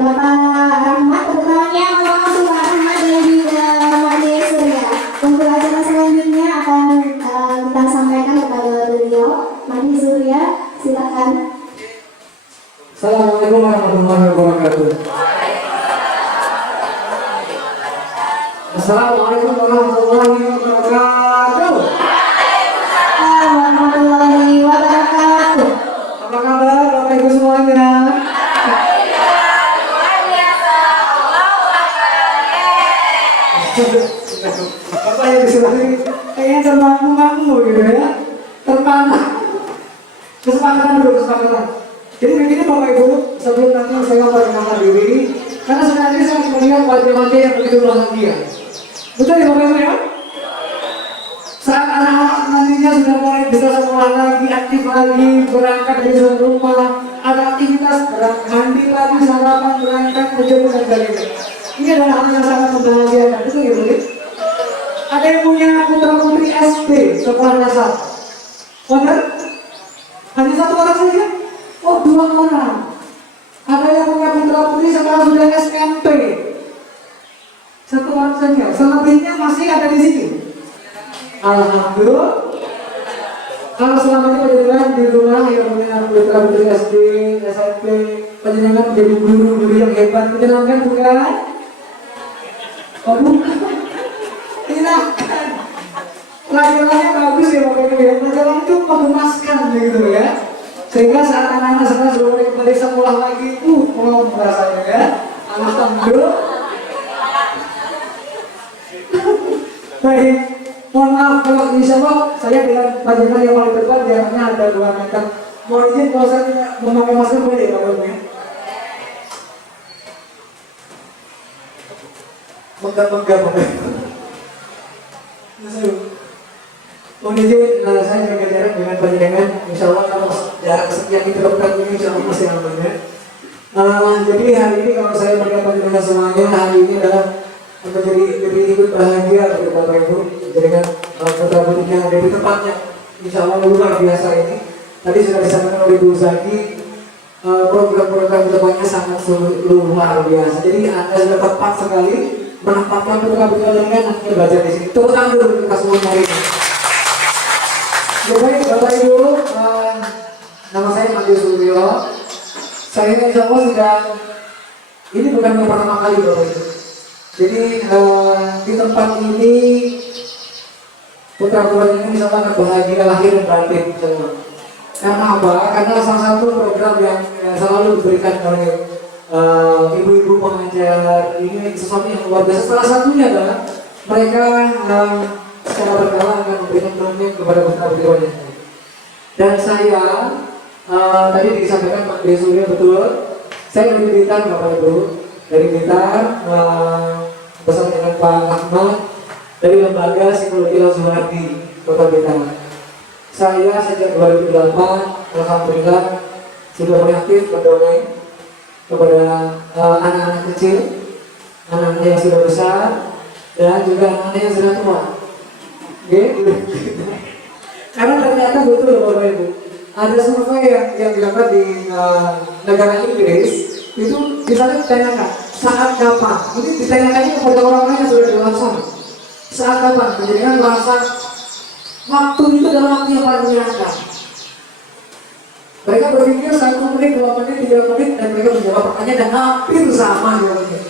Bapak Rahmat, kebetulannya langsung Pak Rahmat dan juga Mbak Surya. Untuk acara selanjutnya akan kita sampaikan kepada beliau. Mbak Surya, silakan. Assalamualaikum warahmatullahi wabarakatuh. Assalamualaikum warahmatullahi wabarakatuh. Warahmatullahi wabarakatuh. Apa kabar Bapak Ibu semuanya? Bapak yang disuruh kayaknya termangu-mangu gitu ya, terpana. Kesepakatan dulu, kesepakatan. Jadi begini Bapak Ibu, sebelum nanti saya memperkenalkan diri, karena sebenarnya saya melihat wajah-wajah yang begitu bahagia. Betul ya Bapak Ibu ya? Saat anak-anak nantinya sudah mulai bisa sekolah lagi, aktif lagi, berangkat dari suatu rumah, ada aktivitas, mandi lagi, sarapan, berangkat, berjemur dan sebagainya. Ini adalah hal yang sangat membahagiakan, betul ya Bu? Ada yang punya putra putri SD sekolah dasar? Benar? Hanya satu orang saja? Oh, 2 orang. Ada yang punya putra putri sekarang sudah SMP? 1 orang saja. Selebihnya masih ada di sini. Alhamdulillah. Kalau selama ini panjenengan di rumah yang punya putra putri SD, SMP, panjenengan menjadi guru-guru yang hebat, menyenangkan bukan? Oh bukan. Menyenangkan. Pelajarannya bagus ya Bapak Ibu ya. Pelajaran itu memuaskan begitu ya. Sehingga saat anak-anak sekarang sudah mulai kembali sekolah lagi, mau merasanya ya. Alhamdulillah. Baik, mohon maaf kalau insya Allah saya dengan panjenengan yang paling depan jaraknya ada 2 meter. Mohon izin kalau saya tidak memakai masker boleh ya Bapak Ibu ya. Megah-megah Bapak Ibu. Mohon izin saya jaga jarak dengan panjenengan. Insya Allah kalau jarak sekian itu dekat ini insya Allah masih aman ya. Jadi hari ini kalau saya melihat panjenengan semuanya, hari ini adalah menjadi lebih ikut bahagia untuk Bapak Ibu dengan putra putrinya ada di tempatnya. Insya Allah luar biasa ini. Tadi sudah disampaikan oleh Bu Zaki, program-program kedepannya sangat luar biasa. Jadi Anda sudah tepat sekali menempatkan putra putrinya dengan nantinya belajar di sini. Tepuk tangan dulu kita semua hari ini. Baik Bapak Ibu, nama saya Mandi Suryo. Saya ini insya Allah sudah, ini bukan yang pertama kali Bapak Ibu. Jadi di tempat ini putra putri ini insya Allah bahagia lahir dan batin semua. Karena apa? Karena salah satu program yang selalu diberikan oleh ibu-ibu pengajar ini sesuatu yang luar biasa. Salah satunya adalah mereka secara berkala akan memberikan dongeng kepada putra putri. Dan saya tadi disampaikan Pak Surya betul. Saya dari Blitar Bapak Ibu, dari Blitar bersama dengan Pak Ahmad dari Lembaga Psikologi Al-Zuhardi Kota Blitar. Saya sejak 2008 alhamdulillah sudah mulai aktif mendongeng kepada anak-anak kecil, anak-anak yang sudah besar, dan juga anak-anak yang sudah tua. Oke? Karena ternyata betul Bapak Ibu, ada survei yang dilakukan di negara Inggris, itu misalnya ditanyakan saat kapan, ini ditanyakannya kepada orang-orang yang sudah dewasa, saat kapan menjadikan merasa waktu itu adalah waktu yang paling menyenangkan. Mereka berpikir 1 menit, 2 menit, 3 menit, dan mereka menjawab pertanyaan dan hampir sama jawabannya.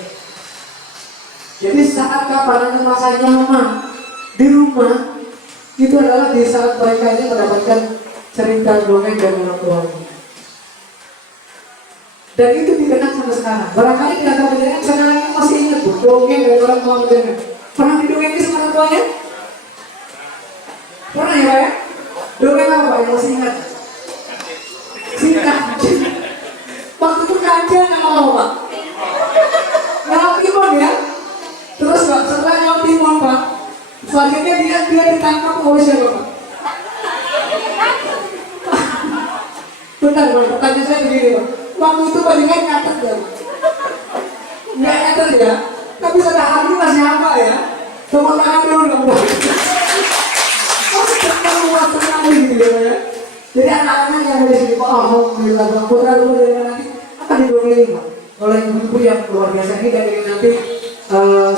Jadi saat kapan Anda merasa nyaman di rumah, itu adalah di saat mereka ini mendapatkan cerita dongeng dari orang tuanya. Dan itu dikenang sampai sekarang. Barangkali tidak tahu mendengar sekarang ini masih ingat dongeng dari orang tua mendengar. Pernah didongengin sama orang tuanya? Pernah ya Pak ya? Dongeng apa Pak yang masih ingat? Singkat. Waktu itu kajian nama apa Pak? Nyawa timun ya? Terus Pak, setelah nyawa timun Pak, selanjutnya dia ditangkap oleh siapa Pak? Bentar Pak, pertanyaan saya begini Pak. Waktu itu Pak Dengan nyatet ya Pak? Nggak nyatet ya? Tapi sudah hari masih apa ya? Tepuk tangan dulu dong Pak. Oh sudah luas sekali gitu ya. Jadi anak-anak yang ada di sini Pak, alhamdulillah Pak, putra dulu dari nanti akan didongengin Pak. oleh ibu-ibu yang luar biasa ini, dan ini nanti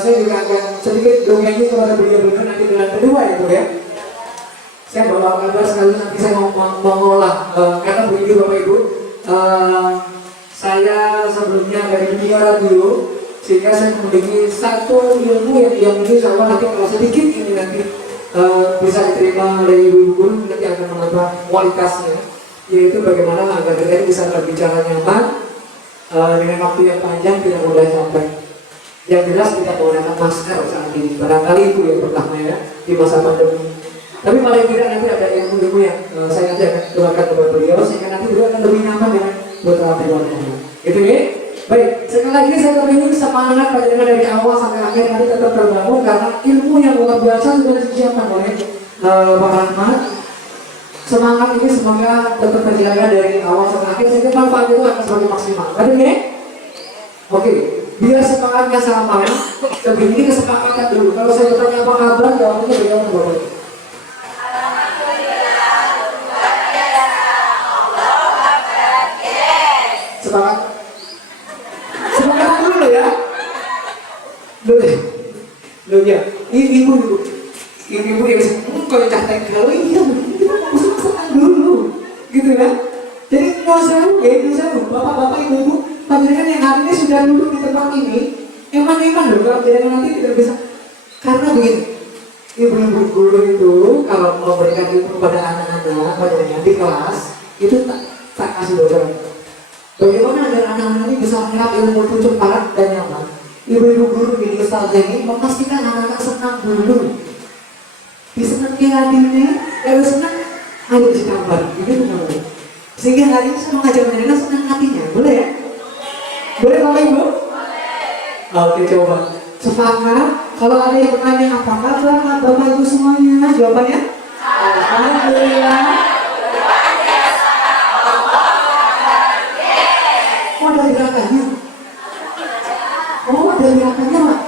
saya juga akan sedikit dongengin kepada beliau-beliau nanti bulan kedua itu ya. Saya bawa kabar sekali nanti saya mau mengolah karena begitu Bapak Ibu, saya sebelumnya dari dunia radio, sehingga saya memiliki satu ilmu yang ini sama nanti kalau sedikit ini nanti bisa diterima oleh ibu-ibu guru, nanti akan menambah kualitasnya, yaitu bagaimana agar kita bisa berbicara nyaman dengan waktu yang panjang, tidak mudah sampai. Yang jelas kita menggunakan masker saat ini, barangkali itu yang pertama ya di masa pandemi. Tapi paling tidak nanti ada ilmu-ilmu yang saya nanti akan keluarkan kepada beliau, sehingga nanti beliau akan lebih nyaman dengan berterapi dengan itu ya. Baik, sekali lagi saya ingin semangat panjenengan dari awal sampai akhir nanti tetap terbangun, karena ilmu yang luar biasa sudah disiapkan oleh Pak Rahmat. Semangat ini semoga tetap terjaga dari awal sampai akhir, sehingga manfaat itu akan semakin maksimal. Ada ya? Oke, biar semangatnya sama. Tapi ini kesepakatan dulu. Kalau saya bertanya apa kabar, jawabnya bagaimana Bapak? Semangat. Semangat dulu ya. Dulu ya. Ibu yang kalau cahaya kalau iya dulu gitu ya. Jadi nggak usah bapak-bapak ibu-ibu panjenengan yang hari ini sudah duduk di tempat ini, emang loh kalau panjenengan nanti tidak bisa, karena begini, ibu-ibu guru itu kalau memberikan ilmu kepada anak-anak panjenengan di kelas itu tak kasih bocoran. Bagaimana agar anak-anak ini bisa menyerap ilmu itu cepat dan nyaman? Ibu-ibu guru di ustazah ini memastikan anak-anak senang dulu. Disenangi hatinya, kalau senang, ayo dikambar, gitu teman-teman. Sehingga hari ini saya mengajar mereka senang hatinya, boleh ya? Boleh Bapak Ibu? Oke, coba semangat. Kalau ada yang bertanya apa kabar Bapak Ibu semuanya, jawabannya? Alhamdulillah. Oh, ada gerakannya. Oh, ada gerakannya, Pak.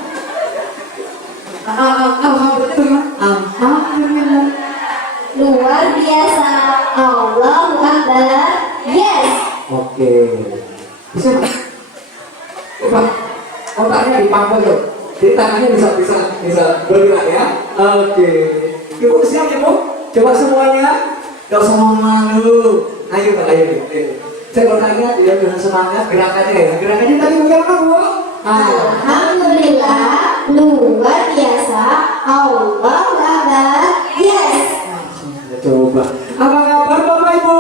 Alhamdulillah bagaimana? Alhamdulillah. Luar biasa. Allahu Akbar. Yes. Oke. Bisa Pak? Coba otaknya dipangkal loh. Jadi tangannya bisa bergerak ya. Oke. Ibu siap ya Bu? Coba semuanya. Gak usah malu. Ayo Pak, ayo. Saya bertanya dia dengan semangat gerakannya ya. Gerakannya tadi bagaimana Bu? Alhamdulillah. Luar biasa. Allahu Akbar. Yes. Coba. Apa kabar Bapak Ibu?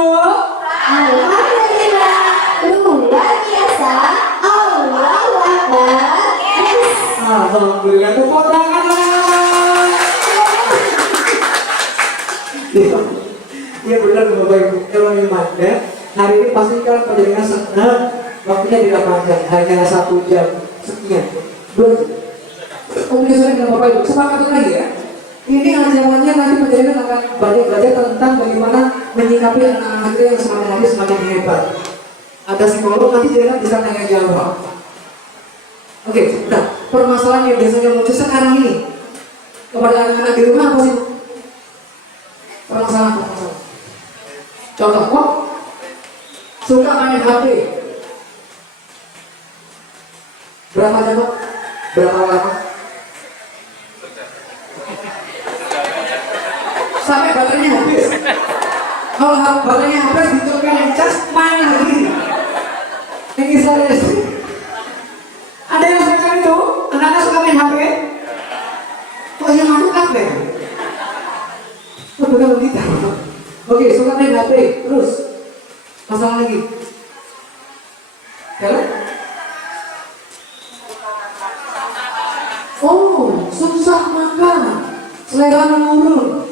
Alhamdulillah. Luar biasa. Allahu Akbar. Yes. Alhamdulillah. Tepuk tangan lah. Iya benar Bapak Ibu. Kalau iman ya. Hari ini pastikan penjaringan senang. Waktunya tidak panjang, hanya 1 jam sekian. Kemudian saya dengan Bapak Ibu, semangat lagi ya. Ini ajarannya nanti penjaringan akan banyak belajar tentang bagaimana menyikapi anak-anak kita yang semakin hari semakin hebat. Ada psikolog, nanti jangan bisa tanya jawab. Oke, nah permasalahan yang biasanya muncul sekarang ini kepada anak-anak di rumah apa sih? Permasalahan. Contoh kok suka main HP. Berapa jam? Berapa lama? Sampai baterainya habis. Kalau baterainya habis, ditutupan yang cas, main lagi. Ini serius. Ada yang suka itu? Anak-anak suka main HP? Kok yang masuk HP? Oh, bukan begitu. Oke, suka main HP. Terus masalah lagi. Jalan? Oh, susah makan, selera menurun.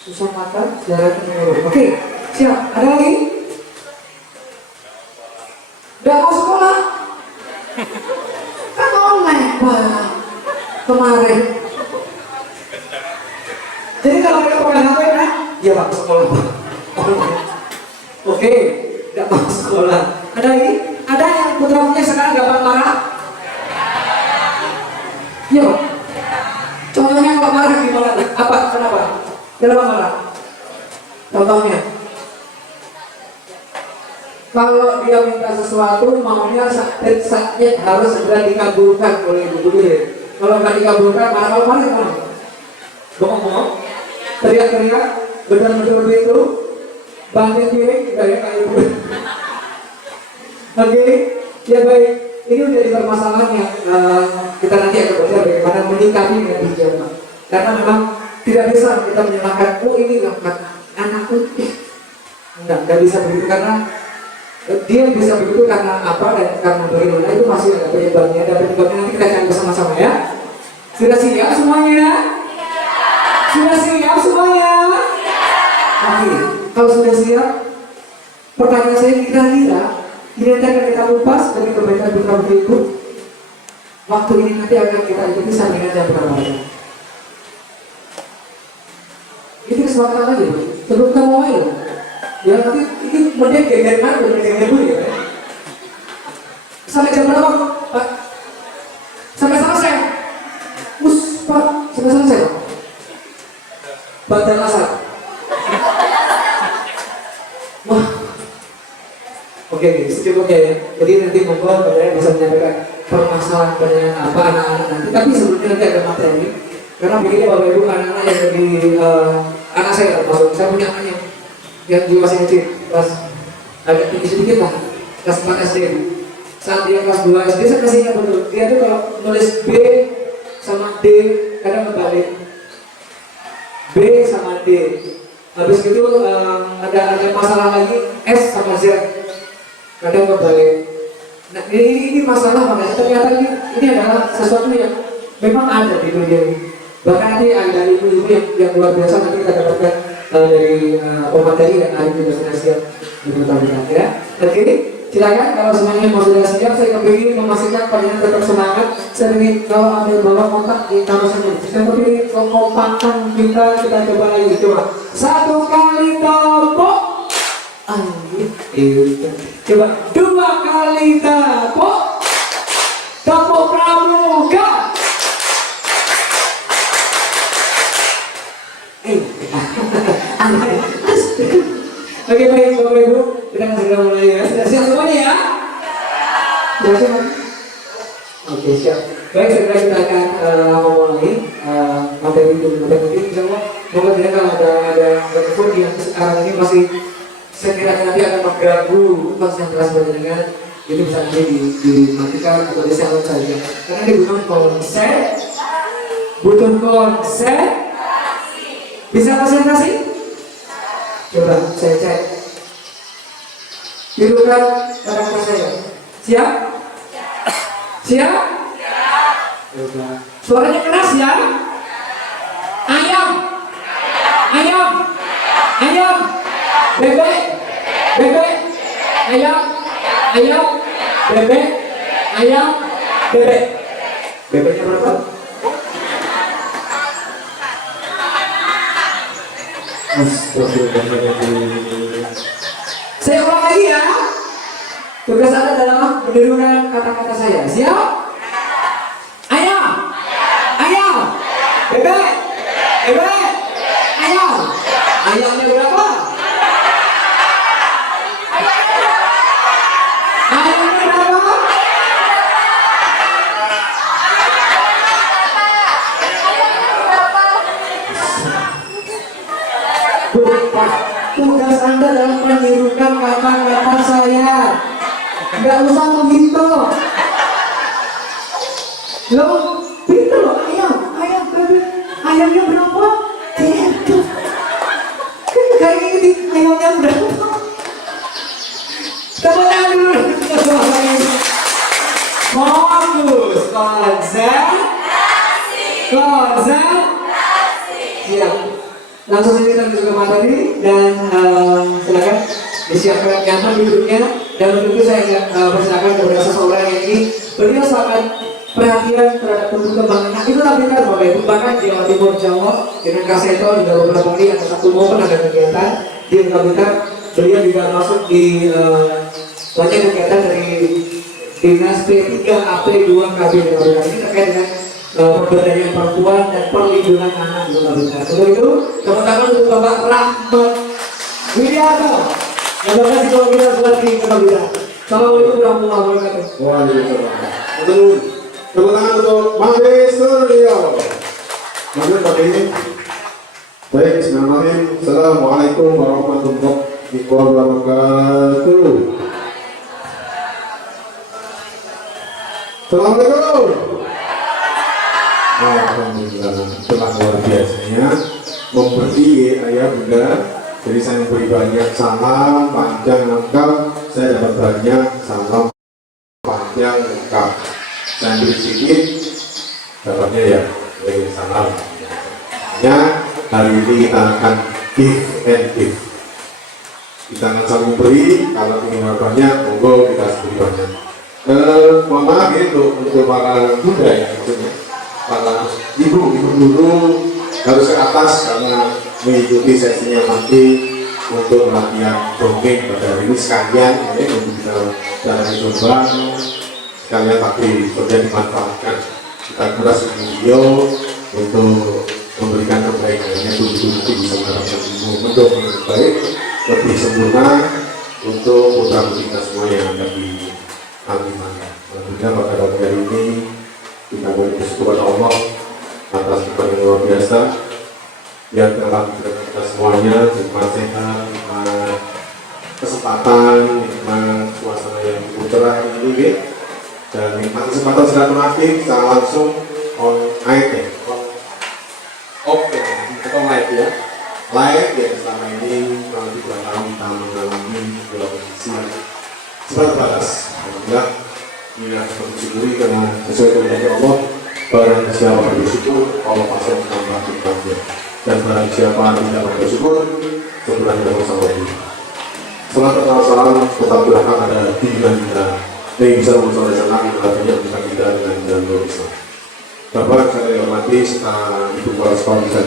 Susah makan, selera menurun. Oke, siap. Ada lagi? Udah mau sekolah? Kan online Pak kemarin. Jadi kalau mereka pegang HP kan? Iya Pak, sekolah Pak. Oke, nggak mau sekolah. Ada lagi? Ada yang putra-putrinya sekarang nggak marah? Iya Pak. Contohnya kalau marah gimana? Apa? Kenapa? Kenapa marah? Contohnya? Kalau dia minta sesuatu, maunya saatnya harus segera dikabulkan oleh ibu guru. Kalau nggak dikabulkan, marah-marah. Bengong-bengong, teriak-teriak, benar-benar begitu, banting piring, kayak ibu. Oke, ya baik. Ini menjadi permasalahan yang kita nanti akan belajar bagaimana menyikapi dengan bijak. Karena memang tidak bisa kita menyalahkan, oh ini lambat anakku. Enggak bisa begitu karena dia bisa begitu karena apa dan karena bagaimana itu masih ada penyebabnya, dan penyebabnya nanti kita cari bersama-sama ya. Sudah siap semuanya? Sudah siap semuanya? Oke, kalau sudah siap, pertanyaan saya kira-kira akan kita kupas dari kebaikan putra putri ibu. Waktu ini nanti akan kita ikuti sampai dengan jam berapa? Itu kesempatan lagi, Bu. Sebelum kita mulai loh. Ya nanti ini kemudian geger-geger dulu ya. Sampai jam berapa, Pak? Sampai selesai. Pak, sampai selesai, Pak. Badan asal. Wah. Oke, cukup ya. Jadi nanti monggo kalian bisa menyampaikan permasalahan apa anak-anak nanti. Tapi sebelumnya nanti ada materi. Karena begini Bapak Ibu, anak-anak yang di anak saya termasuk, saya punya anaknya yang juga masih kecil, kelas agak tinggi sedikit lah, kelas 4 SD. Saat dia kelas 2 SD saya kasihnya betul. Dia tuh kalau nulis B sama D kadang kebalik. B sama D. Habis itu ada masalah lagi S sama Z. Kadang kebalik. Nah ini masalah makanya ternyata ini adalah sesuatu yang memang ada di dunia ini. Bahkan nanti ada ibu-ibu yang luar biasa nanti kita dapatkan dari pemateri dan ahli juga sudah siap diberitahukan ya. Oke, silakan kalau semuanya mau sudah siap, saya ingin memastikan kalian tetap semangat. Saya ingin kalau ambil bawa kontak di taruh saja. Saya ingin kompakan kita coba lagi coba. Satu kali tepuk. Coba 2 kali tepuk. Tepuk pramuka. Oke baik Bapak Ibu, kita akan segera mulai ya. Sudah siap semuanya ya? Sudah siap? Oke siap. Baik, segera kita akan memulai materi nanti. Insyaallah, semoga tidak kalau ada telepon yang sekarang ini masih saya kira nanti akan mengganggu konsentrasi pendengar, itu bisa nanti dimatikan atau disalon saja. Karena dia butuh konsep. Bisa konsentrasi? Coba saya cek. Hidupkan karakter saya. Siap? Siap? Coba. Suaranya keras ya? Ayam. Ayam. Ayam. Bebek. Bebek. Ayam. Ayam. Bebek. Ayam. Bebek. Bebeknya berapa? Saya ulang lagi ya. Tugas Anda adalah menirukan kata-kata saya. Siap? Ayam. Ayam. Bebek. Bebek. Ayam. Ayamnya berapa? Ayamnya berapa? Tugas Anda adalah menirukan kata-kata saya. Nggak usah begitu. Loh, pinter loh, ayam bebek. Ayamnya berapa? Gitu. Kayak gini, ayamnya berapa? Tepuk tangan dulu. Fokus, konsentrasi. Siap. Langsung saja kita juga materi dan silakan disiapkan nyaman duduknya. Dan untuk itu saya persilakan kepada seseorang yang ini beliau sangat perhatian terhadap perkembangan anak itu lakukan Bapak Ibu. Bahkan di Jawa Timur Jawa dengan Kaseto juga beberapa kali ada satu momen ada kegiatan di Kabupaten. Beliau juga masuk di banyak kegiatan dari Dinas P3 AP2 KB ini terkait dengan pemberdayaan perempuan dan perlindungan anak di Kabupaten. Untuk itu, tepuk tangan untuk Bapak Rahmat Widianto. Terima kasih kalau kita selagi kita. Assalamualaikum warahmatullahi wabarakatuh. Waalaikumsalam. Tepuk tangan untuk Made Suryo. Made Made. Baik, bismillahirrahmanirrahim. Assalamualaikum warahmatullahi wabarakatuh. Assalamualaikum. Alhamdulillah, telah luar biasanya memberi ayah bunda. Jadi saya memberi banyak salam panjang lengkap. Saya dapat banyak salam panjang lengkap. Saya beri sedikit, dapatnya ya salam. Ya, hari ini kita akan give and give. Kita akan saling beri. Kalau ingin banyak, monggo kita beri banyak. Mohon maaf ya untuk para bunda ya, maksudnya para ibu dulu harus ke atas karena mengikuti sesinya nanti untuk latihan dongeng pada hari ini sekalian ya, untuk kita cara coba sekalian tapi sudah dimanfaatkan kita kuras video untuk memberikan kebaikannya tujuh nanti bisa mendapatkan mendongeng yang baik lebih sempurna untuk putra kita semua yang ada di Kalimantan. Alhamdulillah pada pagi hari ini kita bersyukur kepada Allah atas nikmat yang luar biasa yang telah diberikan kita semuanya, nikmat sehat, nikmat kesempatan, nikmat suasana yang cerah ini, dan nikmat kesempatan silaturahmi secara langsung on air ya, oke, kita live ya, live ya selama ini kalau 3 tahun kita mengalami sebuah kondisi seperti batas. Alhamdulillah, ini harus bersyukuri karena sesuai dengan Allah. Barang siapa bersyukur, Allah pasti menambah nikmatnya. Dan barang siapa tidak bersyukur, sebenarnya tidak bersama ini. Selamat salam, tetap belakang ada pilihan kita. Yang bisa bersama dengan Nabi, artinya bukan kita dengan jalan Islam. Bapak saya hormati serta ibu kepala sekolah dan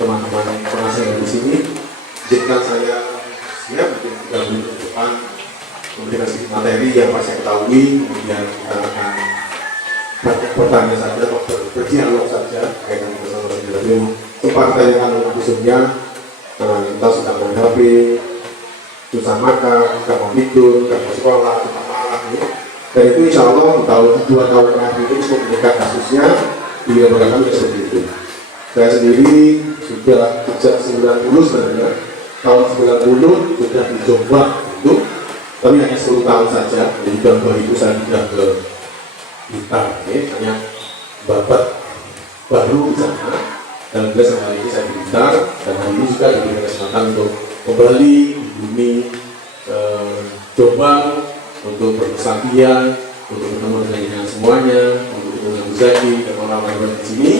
teman-teman penasihat di sini. Jika saya siap untuk 3 menit ke depan memberikan sedikit materi yang pasti ketahui, kemudian kita akan banyak bertanya saja, berdialog saja kaitan bersama dengan tempat tanyakan untuk khususnya karena kita sedang menghadapi susah makan, tidak mau tidur, tidak mau sekolah, tidak malam ya. Dan itu insya Allah tahun 2 tahun terakhir ini cukup meningkat kasusnya di beberapa kali seperti itu. Saya sendiri sudah sejak 90 sebenarnya, tahun 90 sudah dicoba itu, tapi hanya 10 tahun saja. Jadi tahun 2000 saya sudah ke Blitar, ya, hanya babat baru di sana. Dan juga hari ini saya di Blitar, dan hari ini juga diberikan kesempatan untuk kembali di bumi Jombang untuk berkesaksian, untuk bertemu dengan semuanya, untuk bertemu dengan Zaki dan orang-orang di sini.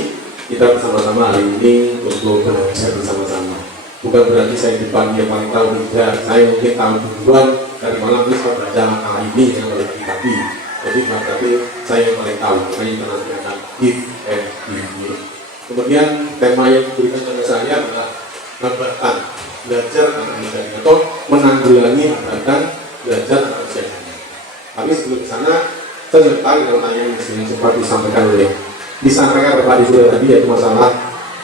Kita bersama-sama hari ini untuk belajar bersama-sama. Bukan berarti saya di depan yang paling tahu, tidak. Saya mungkin tahu duluan dari malam ini saya baca kali ini yang lebih tadi. Jadi berarti saya yang paling tahu. Saya yang nanti akan give and give. Kemudian tema yang diberikan kepada saya adalah hambatan belajar anak mencari atau menanggulangi hambatan belajar anak mencari. Tapi sebelum ke sana, saya sudah tahu kalau tanya yang sempat disampaikan Bapak di sudah tadi, yaitu masalah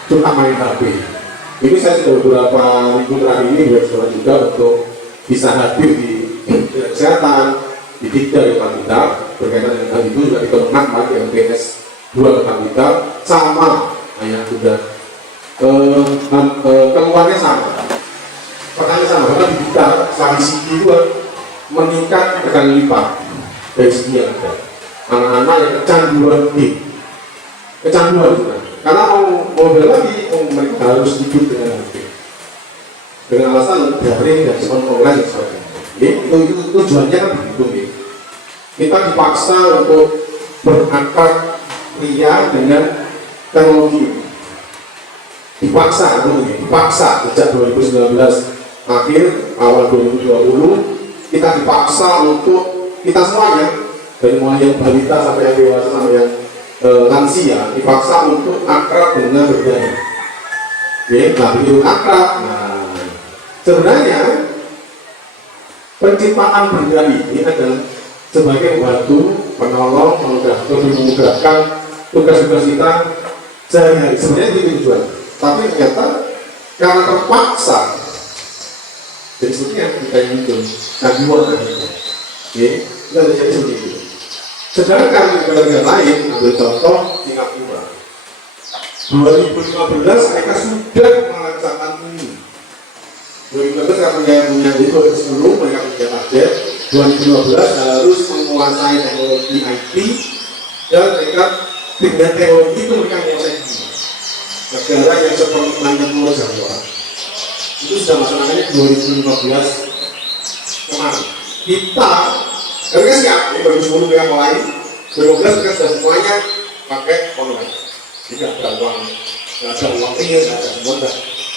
tentang main HP. Ini saya sudah beberapa minggu terakhir ini berusaha juga untuk bisa hadir di kesehatan, di Dikda di kita berkaitan dengan hal itu juga dikenakan pakai MPS 2 ke kita sama ayah sudah keluarnya sama, pertanyaan sama, karena di Dikda sanksi juga meningkat berkali lipat dari segi yang ada anak-anak yang kecanduan kecanduan juga. Karena mau bela lagi, mereka harus hidup dengan HP, dengan alasan daring dan sekolah online dan sebagainya. Itu tujuannya kan begitu nih. Kita dipaksa untuk berangkat pria dengan teknologi. Dipaksa sejak 2019 akhir awal 2020 kita dipaksa untuk kita semuanya dari mulai yang balita sampai yang dewasa sampai yang lansia dipaksa untuk akrab dengan berdaya. Nah begitu akrab, sebenarnya penciptaan benda ini adalah sebagai bantu penolong memudahkan tugas-tugas kita sehari-hari. Sebenarnya itu tujuan, tapi ternyata karena terpaksa Jadi sebetulnya kita yang muncul kandungan tadi. Oke, itu ada jadi seperti itu. Sedangkan negara-negara lain, ambil contoh Singapura. 2015 mereka sudah melaksanakan ini. 2015 karena punya di 2010 mereka punya target 2015 harus menguasai teknologi IT dan mereka dengan teknologi itu mereka menguasai negara yang seperti Pulau Jawa itu sudah masalahnya 2015 kemarin kita mereka siap, 2010 mereka mulai 2015 mereka sudah semuanya pakai online tidak ada uang real, tidak ada semua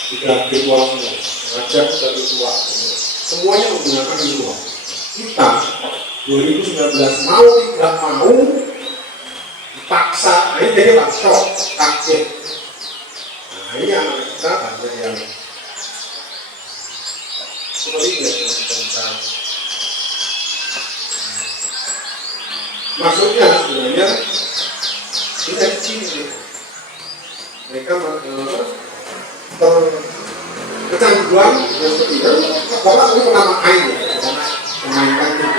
tidak virtual semua ngajak ke virtual semuanya menggunakan virtual kita 2019 mau tidak mau dipaksa, nah ini jadi shock, kaget nah ini anak kita banyak yang seperti ini tentang maksudnya sebenarnya kita di sini mereka kecanduan yang seperti itu bapak ini pernah main ya memainkan itu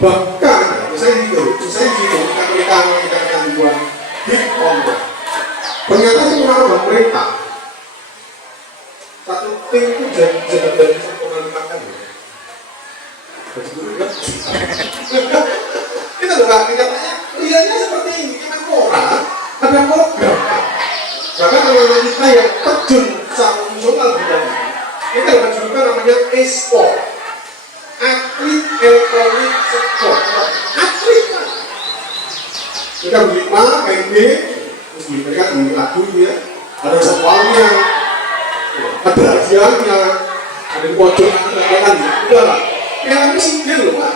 bahkan saya gitu ketika mereka kecanduan di online ternyata itu menambah mereka satu tim itu jadi sempurnakan kita juga katanya lihatnya seperti ini kita orang ada program bahkan orang kita yang terjun secara fungsional bidang ini kita ada juga namanya e-sport atlet elektronik sport atlet kita beli main game terus mereka beli lagu ya ada semuanya ada hadiahnya ada di pojok ada juga lah yang ini singgil loh pak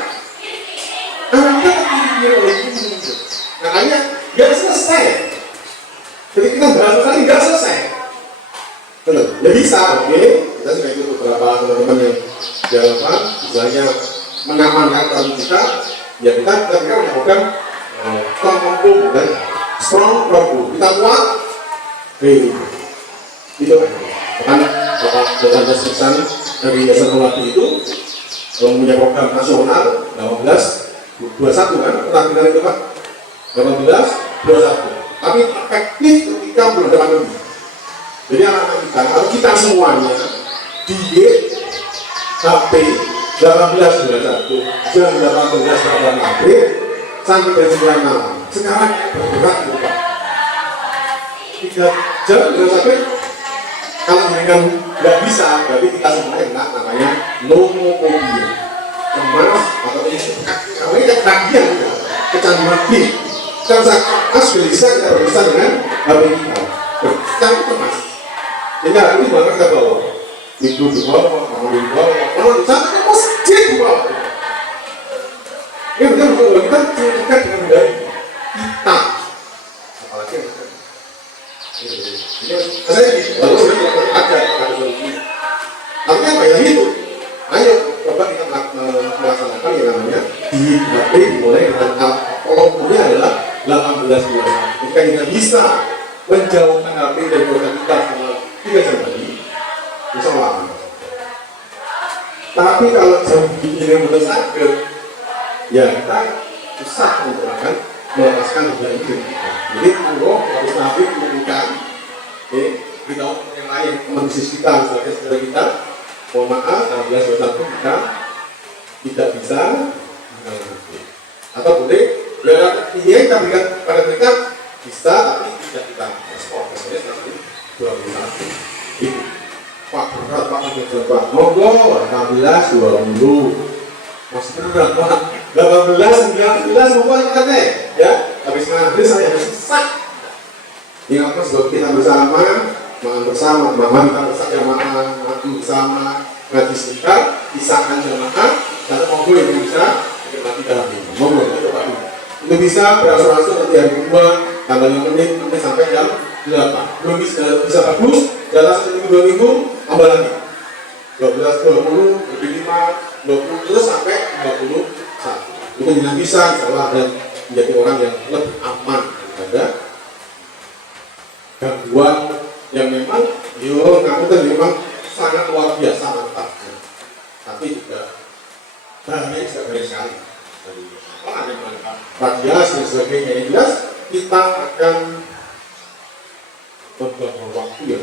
anak kita terpilih oleh ini makanya nggak selesai jadi kita bahas tadi nggak selesai betul ya bisa oke kita sudah ikut beberapa teman-teman yang jalan misalnya mengamankan peran kita ya kita melakukan strong combo dan strong combo kita kuat itu kan bapak dengan pesan dari dasar pelatih itu kalau punya program nasional 18-21 kan pernah dengar itu pak 18-21 tapi efektif ketika berada pandemi jadi anak-anak kita atau kita semuanya diet HP 18-21 jam 18 April sampai jam 9 malam sekarang bergerak itu pak 3 jam sampai kalau mereka nggak bisa berarti kita semuanya kena namanya nomophobia kemanas atau namanya kecagihan kecanduan game kalau saya bisa kita berusaha dengan HP kita bercandu kemas jadi hari ini bahkan kita bawa itu di bawah, mau di bawah, kalau di sana kan masjid di bawah ini betul-betul kita dekat dengan budaya kita apalagi saya baru sudah ada artinya apa ya itu ayo coba kita melaksanakan yang namanya di HP dimulai dengan kelompoknya adalah 18 bulan jika kita bisa menjauhkan HP dari program kita selama 3 jam lagi bisa lama tapi kalau jam ini betul sakit ya kita susah menggunakan melepaskan hubungan itu jadi kalau harus nabi menunjukkan kita yang lain teman bisnis kita sebagai saudara kita mohon maaf 16-21 kita tidak bisa atau boleh ya ini kita berikan pada mereka bisa tapi tidak kita respon misalnya seperti 21 itu pak berat pak mencoba monggo 16-20 masih berat pak 18-19 monggo kita deh ya habis maghrib saya sesat ingatkan sebab kita bersama makan bersama jamaah mati bersama ngaji sebentar pisahkan jamaah dan monggo yang bisa mati dalam ini monggo itu bisa beransur-ansur nanti hari kedua tanggal 5 menit sampai jam 8 belum bisa bagus jalan 1 minggu tambah lagi 12, 20, lebih 5, 20 terus sampai 21 itu tidak bisa insyaallah dan menjadi orang yang lebih aman daripada gangguan yang memang kamu tadi memang sangat luar biasa mantapnya, tapi juga bahannya juga banyak sekali. Dari radiasi dan sebagainya. Yang jelas kita akan membangun waktu ya.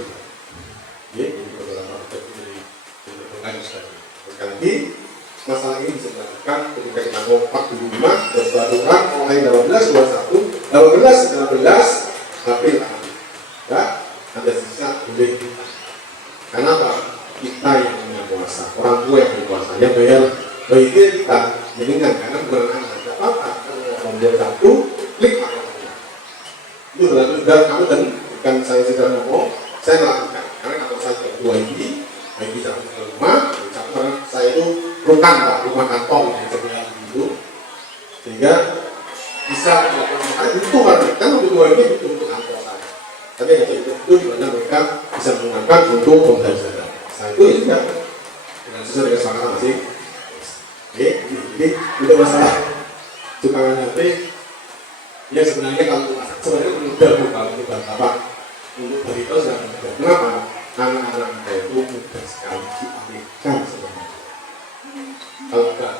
Jadi beberapa dari sebagainya. Sekali lagi masalah ini bisa dilakukan ketika kita kompak di rumah berbarengan mulai 18 April ya, ada sisa boleh. Karena apa? Kita yang punya kuasa, orang tua yang punya kuasa, yang bayar bayi kita dengan karena bukan anak apa-apa. Kalau membuat satu klik itu berarti sudah kamu dan bukan saya sedang ngomong, saya melakukan karena kalau saya dua ini bayi bisa ke rumah, karena saya itu rukan pak, rumah kantong yang sebelah itu sehingga bisa melakukan itu kan untuk ini untuk kantor saya. Tapi yang itu di mana mereka bisa menggunakan untuk pembelajaran. Nah itu ya sudah dengan sesuai dengan kesepakatan masing. Oke, jadi untuk masalah tukangan HP ya sebenarnya kalau sebenarnya mudah bukan untuk bapak untuk berita sudah mudah. Kenapa? Anak-anak kita itu mudah sekali diambilkan sebenarnya. Kalau enggak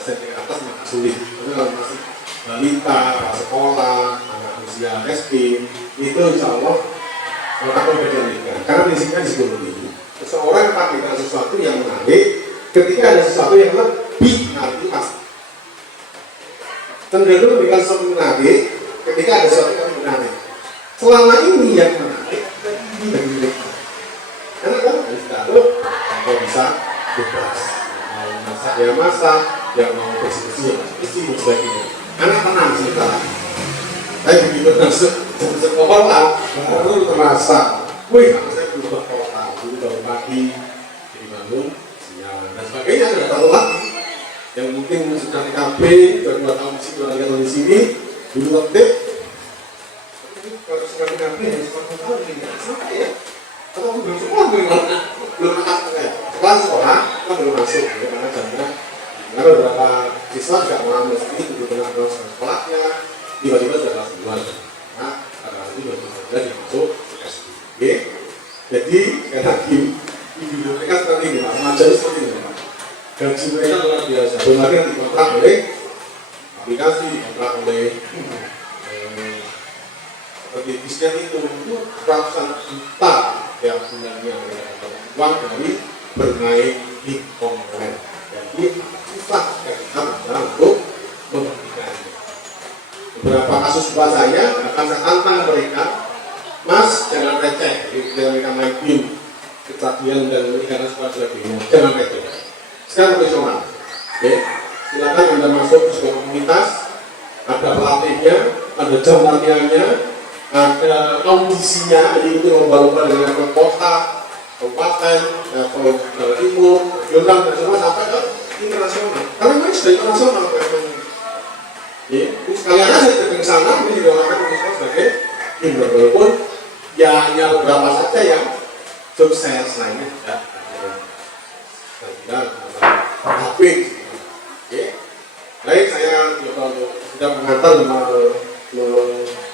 setting atas masih sulit. Tapi kalau masih balita, sekolah, anak usia SD itu insya Allah akan berbeda. Karena prinsipnya psikologi. Seseorang melakukan sesuatu yang menarik ketika ada sesuatu yang lebih menarik pasti. Cenderung memberikan sesuatu menarik ketika ada sesuatu yang menarik. Selama ini yang menarik dan menarik. Karena kan kalau bisa bebas. Mau masak, yang mau bersih-bersih, dan sebagainya. Anak tenang sementara. Tapi begitu masuk sekolah, baru terasa, wih, saya berubah kota, dulu bangun pagi, jadi bangun, sinyal dan sebagainya, nggak tahu lagi. Yang mungkin sudah TKP, sudah 2 tahun di sini, 2 tahun di sini, dulu waktu kalau sudah TKP, ya sekolah tahun ini, sampai ya. Atau belum sekolah, belum masuk ya. Sekolah, kan belum masuk, ya, karena jamnya. Karena beberapa siswa juga orang mesti benar-benar ke sekolahnya, tiba-tiba sudah kelas 2. Nah, pada saat itu baru saja masuk SD. Jadi, sekali lagi, di biblioteca seperti ini, remaja itu seperti ini. Gaji mereka luar biasa. Belum lagi yang dikontrak oleh aplikasi, dikontrak oleh seperti bisnis itu ratusan juta tiap bulannya uang dari bermain di online. Jadi susah kita untuk membuktikannya. Beberapa kasus buat saya akan saya tantang mereka, Mas jangan receh, jangan mereka main game, kecagian dan karena sebagainya, jangan receh. Sekarang profesional, oke? Silakan Anda masuk ke sebuah komunitas, ada pelatihnya, ada jam latihannya, ada audisinya, jadi itu lomba-lomba dengan kota, kabupaten, Jawa Timur, regional dan semua sampai ke internasional. Karena memang sudah internasional memang. Ya, sekalian aja ke sana, ini juga akan diusahakan sebagai timur walaupun ya hanya beberapa saja yang sukses lainnya tidak. Saya kira HP. Oke, baik saya coba untuk sudah mengantar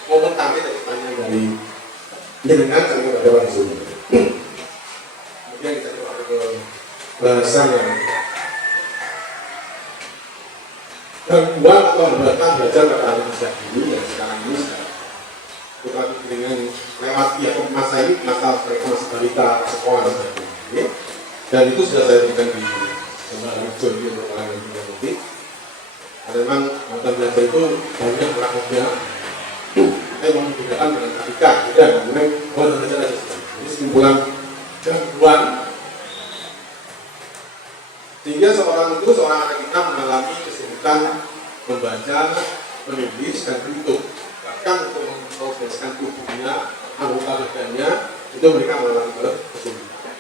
mengomentari tanya dari jenengan sampai pada langsung. Kemudian kita coba ke bahasa yang gangguan atau hambatan belajar pada anak sejak dulu dan sekarang ini kita dengan lewat ya masa ini masa mereka masih balita sekolah dan sebagainya. Dan itu sudah saya berikan di lembaga studi untuk orang yang tidak mudik. Karena memang hambatan belajar itu banyak prakteknya. Saya mau membedakan dengan ketika tidak kemudian hambatan belajar saja. Ini kesimpulan gangguan sehingga seorang anak kita mengalami kesulitan membaca, menulis dan berhitung. Bahkan untuk memprogreskan tubuhnya, anggota badannya itu mereka mengalami kesulitan.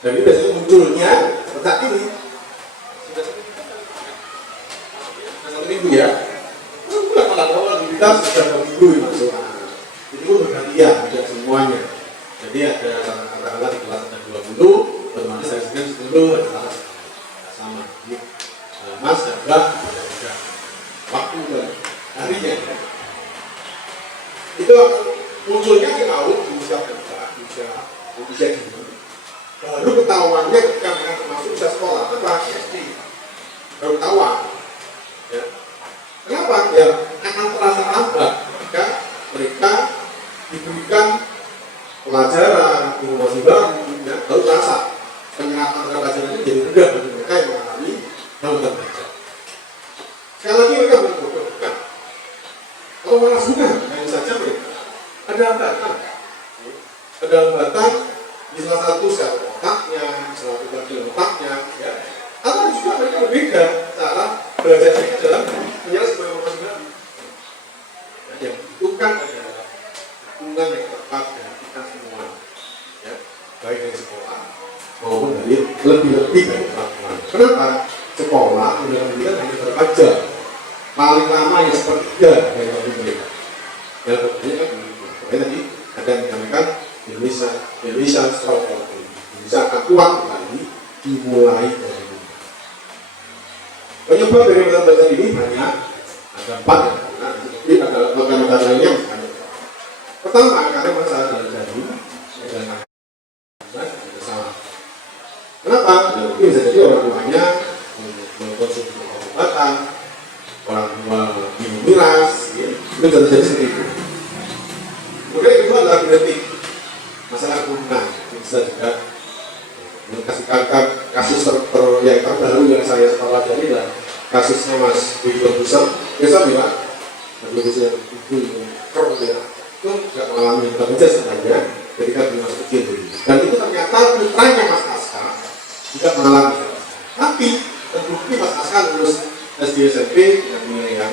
Dan ini biasanya munculnya saat ini sudah 1 minggu ya. Bukan malah awal kita sudah 2 minggu masuk. Itu bergantian tidak semuanya. Jadi ada katakanlah di kelas ada 20, teman saya sendiri 10, ada kelas sama. Mas ada waktu harinya. Itu munculnya di laut di usia berapa, di usia dini. ketahuannya ketika mereka masuk usia sekolah, apa? SD. Baru ketahuan. Ya. Kenapa? Ya akan terasa lambat jika mereka diberikan pelajaran, informasi baru, ya, baru terasa penyerapan terhadap pelajaran itu jadi rendah bagi mereka yang mengalami hambatan baca. Sekali lagi mereka bukan. Kalau malas bukan, hanya saja mereka ada hambatan. Ada hambatan di salah satu sel otaknya, salah satu bagian otaknya, ya. Atau juga mereka berbeda cara belajar mereka dalam menyerap sebuah informasi baru. Nah, yang dibutuhkan adalah dukungan yang tepat dari kita semua, ya, baik dari sekolah maupun dari lebih-lebih dari orang tua. Kenapa? Sekolah menjadikan hanya beberapa jam, paling lama yang sepertiga dari waktu mereka. Dan kemudian kan tadi ada yang dinamakan Indonesia Strong Country. Indonesia akan kuat kembali dimulai dari rumah. Penyebab dari hambatan ini banyak, ada 4 ya. Nah, tapi ada hambatan lainnya banyak. Pertama, karena masalah dalam jari dan salah. Kenapa? Ya, mungkin bisa jadi orang tuanya mengkonsumsi obat-obatan, orang tua minum miras, ya. Itu bisa terjadi seperti itu. Kemudian yang kedua adalah genetik, masalah keturunan. Bisa juga kasihkan kasus yang terbaru yang saya pelajari adalah kasusnya Mas Budi Produser. Biasa bilang, Mas Budi Produser itu itu tidak mengalami bekerja sebenarnya ketika dia masih kecil dulu. Dan itu ternyata putranya Mas Aska tidak mengalami. Tapi terbukti Mas Aska lulus SD SMP dengan nilai yang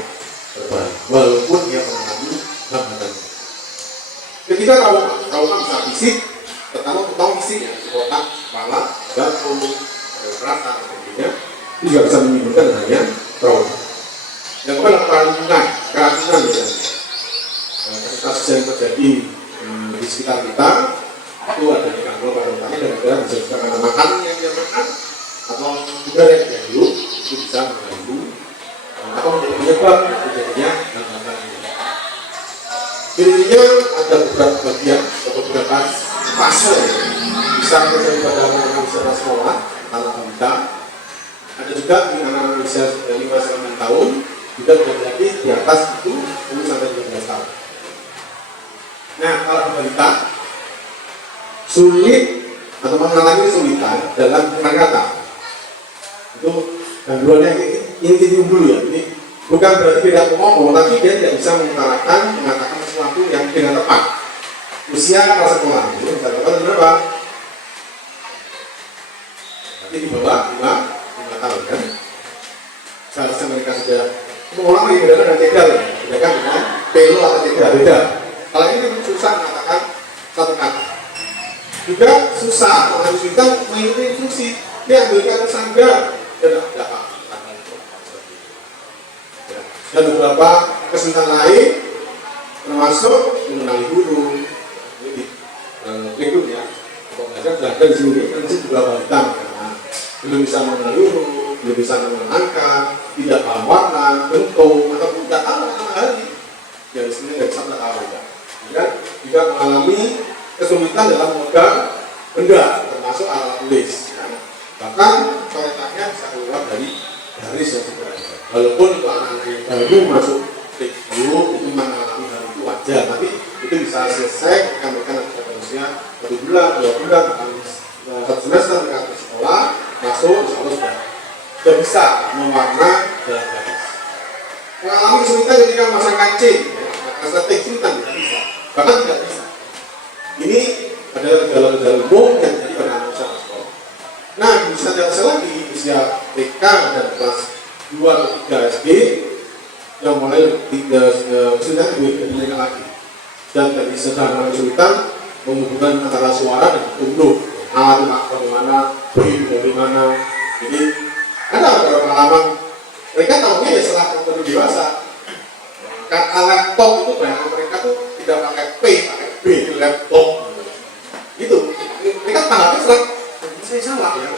terbaik, walaupun dia mengalami hambatan. Ketika trauma bisa fisik, terutama fisik ya, otak, kepala, dan untuk perasaan tentunya itu juga bisa menimbulkan adanya trauma. Yang kedua adalah keracunan misalnya. Kasus yang terjadi di sekitar kita itu ada di kantor pada utama dan bisa karena makan yang dia makan atau udara yang dia hirup itu bisa mengganggu atau menjadi penyebab terjadinya hambatan ini. Intinya ada beberapa bagian atau beberapa fase bisa terjadi pada anak-anak usia sekolah, anak balita. Ada juga di anak usia 5-6 tahun juga terjadi di atas itu umur sampai 12 tahun. Nah, kalau balita sulit atau mengalami kesulitan dalam pengangkatan itu gangguannya ini dulu ya. Ini bukan berarti tidak ngomong, tapi dia tidak bisa mengatakan sesuatu yang dengan tepat. Usia prasekolah itu misalkan berapa? Nanti di bawah 5 tahun kan. Seharusnya mereka sudah mengulang lagi bedakan dengan cedal, bedakan dengan pelo atau cedal beda. Kalau ini susah mengatakan satu kata. Juga susah orang kita mengikuti instruksi. Dia ambilkan sanggar dan tidak apa. Dan beberapa kesulitan lain termasuk mengenali guru, berikut ya. Pokoknya sudah ada di sini. Dan itu juga balita belum bisa mengenali guru, belum bisa mengenali angka, tidak paham warna, bentuk, atau tidak tahu hal ini. Ya di sini nggak bisa tahu ya. Dan juga mengalami kesulitan dalam memegang benda, termasuk alat tulis. Ya. Bahkan coretannya bisa keluar dari garis yang sebenarnya. Walaupun itu anak-anak yang baru masuk TQ itu mengalami hal itu wajar, tapi itu bisa selesai ketika mereka nanti pada usia 1 bulan, 2 bulan, bahkan 1 semester mereka ke sekolah, masuk, sudah bisa mewarna dalam garis. Mengalami kesulitan ketika memasang kancing, masa kesulitan tidak bisa, bahkan tidak bisa. Ini adalah gejala-gejala umum yang terjadi pada anak usia sekolah. Nah, bisa jelasin lagi usia TK dan kelas 2 atau 3 SD yang mulai kesulitan diberikan lagi. Dan dari sederhana kesulitan menghubungkan antara suara dan bentuk, bagaimana, bagaimana. Jadi ada beberapa pengalaman mereka tahunya ya setelah menjadi dewasa. Kata laptop itu banyak mereka tuh tidak pakai P, pakai B, laptop. Gitu. Mereka tanggapnya setelah saya salah ya.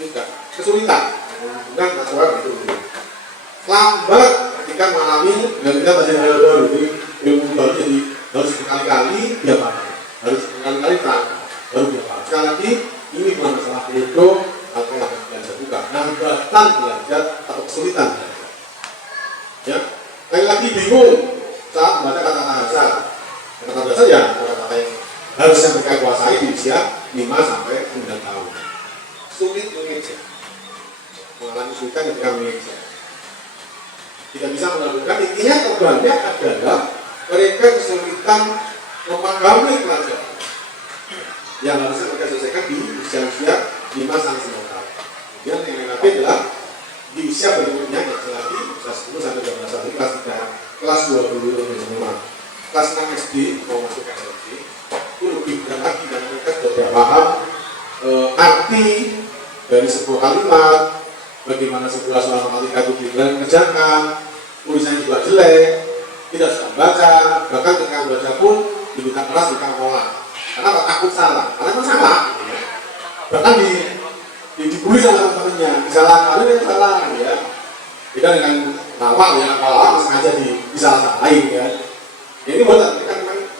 Tidak kesulitan menghubungkan antara suara dan bentuk. Lambat ketika mengalami dengan baca baru ini ilmu baru jadi harus berkali-kali dia paham, harus berkali-kali paham baru dia paham. Sekali lagi ini bukan masalah itu atau yang belajar bukan, hambatan belajar atau kesulitan belajar. Ya, lagi bingung saat membaca kata-kata dasar. Kata-kata dasar ya kata-kata yang harusnya mereka kuasai di usia 5 sampai 9 tahun. Sulit mengejar, mengalami kesulitan ketika mengejar. Tidak bisa melakukan, intinya kebanyakan adalah mereka kesulitan memahami pelajaran yang harusnya mereka selesaikan di usia-usia 5 sampai 9 tahun. Kemudian yang lain adalah di usia berikutnya lagi usia 10 sampai 12 tahun, kelas 3, kelas 20 kelas 6 SD mau masuk ke SD itu lebih berat lagi karena mereka sudah paham arti dari sebuah kalimat, bagaimana sebuah suara matematika itu dikerjakan, tulisannya juga jelek, tidak suka baca, bahkan ketika baca pun diminta keras bukan pola. Karena takut salah, karena kan salah, ya. Bahkan dibully sama teman-temannya, disalahkan itu yang salah, ya. Beda dengan lawak ya, kalau sengaja disalah-salahin, ya. Ini buat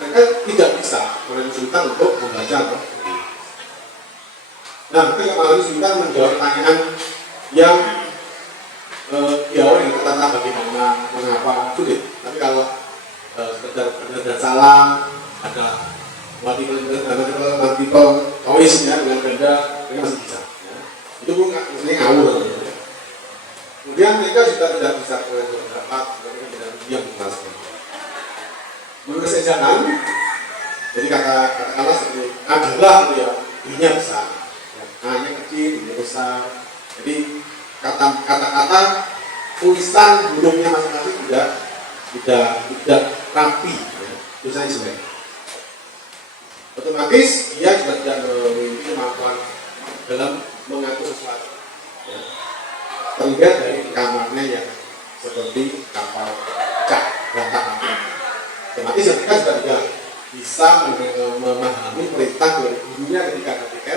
mereka tidak bisa, mereka kesulitan untuk membaca. Nah, ketika malam kesulitan menjawab pertanyaan yang yang tertata bagaimana, mengapa sulit. Tapi kalau sekedar salah, ada multiple choice ya dengan benda, mereka masih bisa. Ya. Itu pun maksudnya ngawur. Ya. Kemudian mereka juga tidak bisa berpendapat, mereka tidak diam di kelas. Menurut saya jangan. Jadi katakanlah adalah ya, B-nya besar, A-nya kecil, B-nya besar. Jadi kata-kata tulisan hurufnya masing-masing tidak rapi, ya. Tulisannya jelek. Otomatis dia juga tidak memiliki kemampuan dalam mengatur sesuatu. Ya. Terlihat dari kamarnya yang seperti kapal pecah, berantakan. Otomatis mereka juga tidak bisa memahami perintah dari gurunya ketika ketika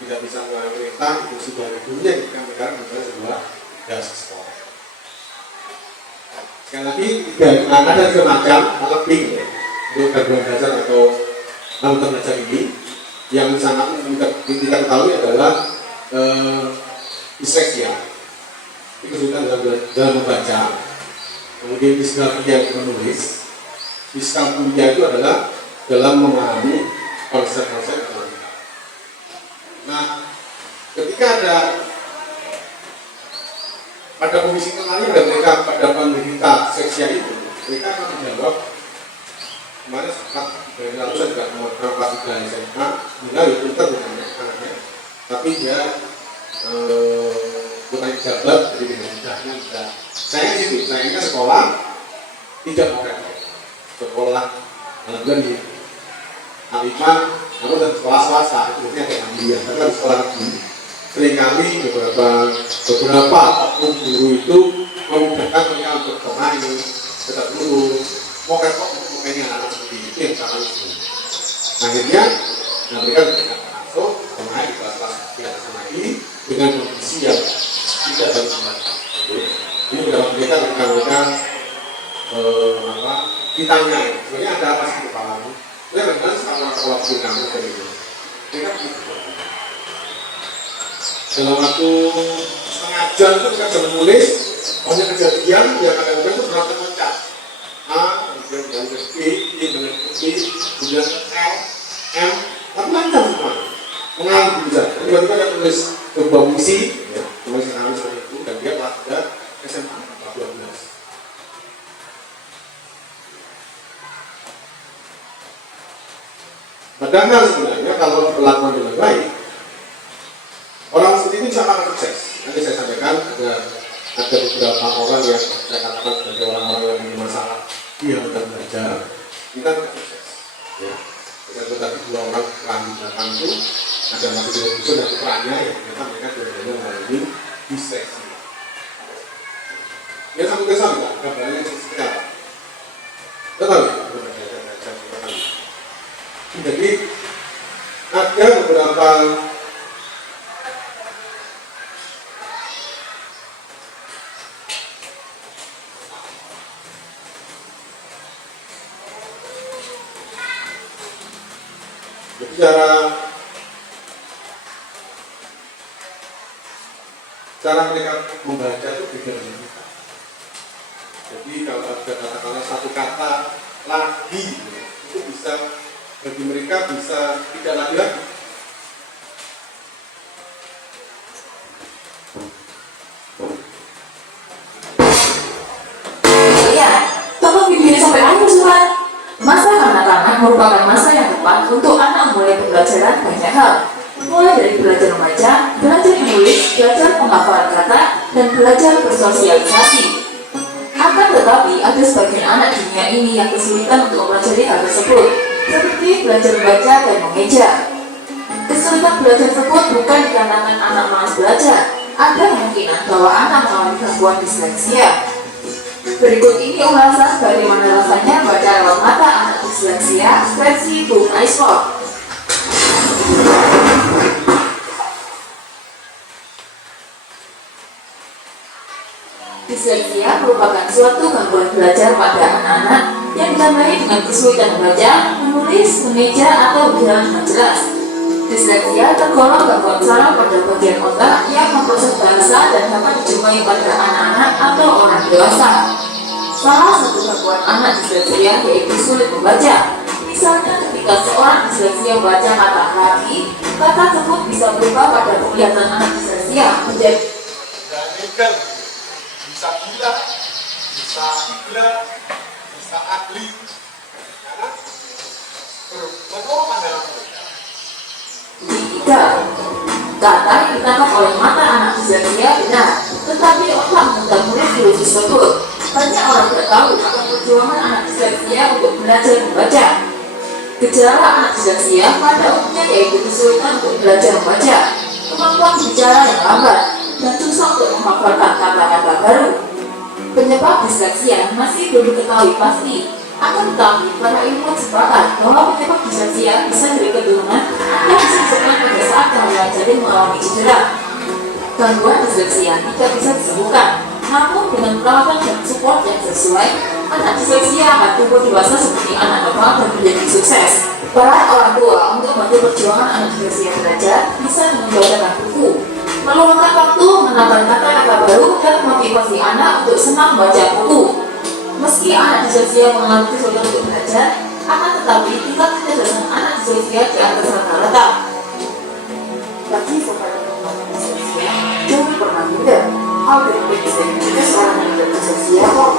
tidak bisa mengalami perintah itu sudah gurunya ketika mereka membaca sebuah dasar sekolah. Sekali lagi ada tiga macam lebih ya, untuk gangguan belajar atau hambatan belajar ini. Yang sangat kita ketahui adalah disleksia, itu kesulitan dalam membaca, kemudian diskalkulia menulis. Diskalkulia itu adalah dalam memahami konsep-konsep matematika. Nah, ketika ada pada komisi kenali dan mereka pada penderita seksia itu, mereka akan menjawab kemarin sempat dari ratusan juga mengobrol kelas 3 SMA, bila ya pinter bukannya anaknya, tapi dia bukan jabat, jadi dengan mudahnya bisa. Saya kan sekolah tidak mau sekolah alhamdulillah di Aliman, namun dan sekolah swasta itu biasanya kayak ambilan, tapi kan sekolah negeri seringkali beberapa oknum guru itu memudahkan mereka untuk pernah ini tetap dulu mau kayaknya anak seperti itu yang sangat lucu. Akhirnya mereka tidak masuk pernah di kelas-kelas biasa sama ini dengan kondisi yang tidak baik semata. Ini beberapa mereka ditanya, sebenarnya ada apa sih di kepalamu? Saya benar sama sekolah guru kamu dari ini. Mereka begitu. Dalam waktu setengah jam itu kita sudah menulis, banyak kejadian yang kadang-kadang itu berapa mencat. A, kemudian dengan B, I dengan B, kemudian L, M, tapi lancar semua. Mengalami bisa. Tiba-tiba kita tulis sebuah puisi, tulis analis seperti itu, dan dia kelas 3 SMA 12. Padahal sebenarnya kalau diperlakukan dengan baik, orang seperti itu bisa akan sukses. Nanti saya sampaikan ada beberapa orang yang saya katakan sebagai orang-orang yang punya masalah di hambatan belajar, kita tidak sukses. Ya, tetapi dua orang di belakang itu ada masih dua dusun dan putranya yang ternyata mereka dua-duanya mengalami disleksi. Ya satu kesan tidak, gambarnya seperti apa? Betul ya? Jadi ada beberapa cara cara mereka membaca itu beda dengan kita. Jadi kalau ada kata-kata satu kata lagi itu bisa bagi mereka bisa tidak lagi. Ya, tonton video ini sampai akhir sobat. Masa kanak-kanak merupakan masa yang tepat untuk anak mulai pembelajaran banyak hal. Mulai dari belajar membaca, belajar menulis, belajar penghafalan kata, dan belajar bersosialisasi. Akan tetapi, ada sebagian anak di dunia ini yang kesulitan untuk mempelajari hal tersebut, seperti belajar membaca dan mengeja. Kesulitan belajar tersebut bukan dikarenakan anak malas belajar. Ada kemungkinan bahwa anak mengalami gangguan disleksia. Berikut ini ulasan bagaimana rasanya baca lewat mata anak disleksia versi Bung Aiswap. Disleksia merupakan suatu gangguan belajar pada anak-anak yang ditandai dengan kesulitan membaca, menulis, mengeja, atau berjalan dengan jelas. Disleksia tergolong gangguan saraf pada bagian otak yang memproses bahasa dan dapat dijumpai pada anak-anak atau orang dewasa. Salah satu gangguan anak disleksia yaitu sulit membaca. Misalnya ketika seorang disleksia membaca kata lagi, kata tersebut bisa berubah pada penglihatan anak disleksia menjadi Bisa gila, bisa ibra, bisa agli, karena menurut pandangan mereka. tidak. Kata yang ditangkap oleh mata anak disleksia benar, tetapi otak mudah menulis virus tersebut. Banyak orang tidak tahu akan perjuangan anak disleksia untuk belajar membaca. Gejala anak disleksia pada umumnya yaitu kesulitan untuk belajar membaca, kemampuan bicara yang lambat, dan susah untuk menghafalkan kata-kata baru. Penyebab disleksia masih belum diketahui pasti. Akan tetapi, para ilmuwan sepakat bahwa penyebab disleksia bisa dari keturunan yang bisa disebabkan pada saat kehamilan jadi mengalami cedera. Gangguan disleksia tidak bisa disembuhkan, namun dengan perawatan dan support yang sesuai, anak disleksia akan tumbuh dewasa seperti anak normal dan menjadi sukses. Para orang tua untuk membantu perjuangan anak disleksia belajar bisa dengan membacakan buku, meluangkan waktu menambah kata-kata baru, dan motivasi anak untuk senang membaca buku. Meski anak disleksia mengalami kesulitan untuk belajar, akan tetapi tingkat kecerdasan anak disleksia di atas rata-rata. Bagi sobat yang disleksia, jangan pernah minder. Hal dari bisa juga seorang yang disleksia kok.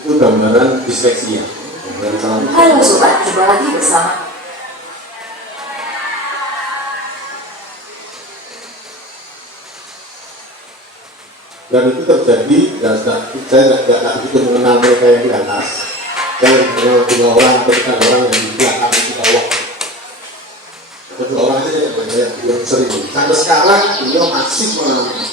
Itu gambaran disleksia. Halo sobat, jumpa lagi bersama Dan itu terjadi, dan saya tidak begitu mengenal mereka yang di atas. Saya mengenal dua orang, ketika orang yang di belakang di bawah. Kedua orang saja yang sering. Sampai sekarang beliau masih mengalami.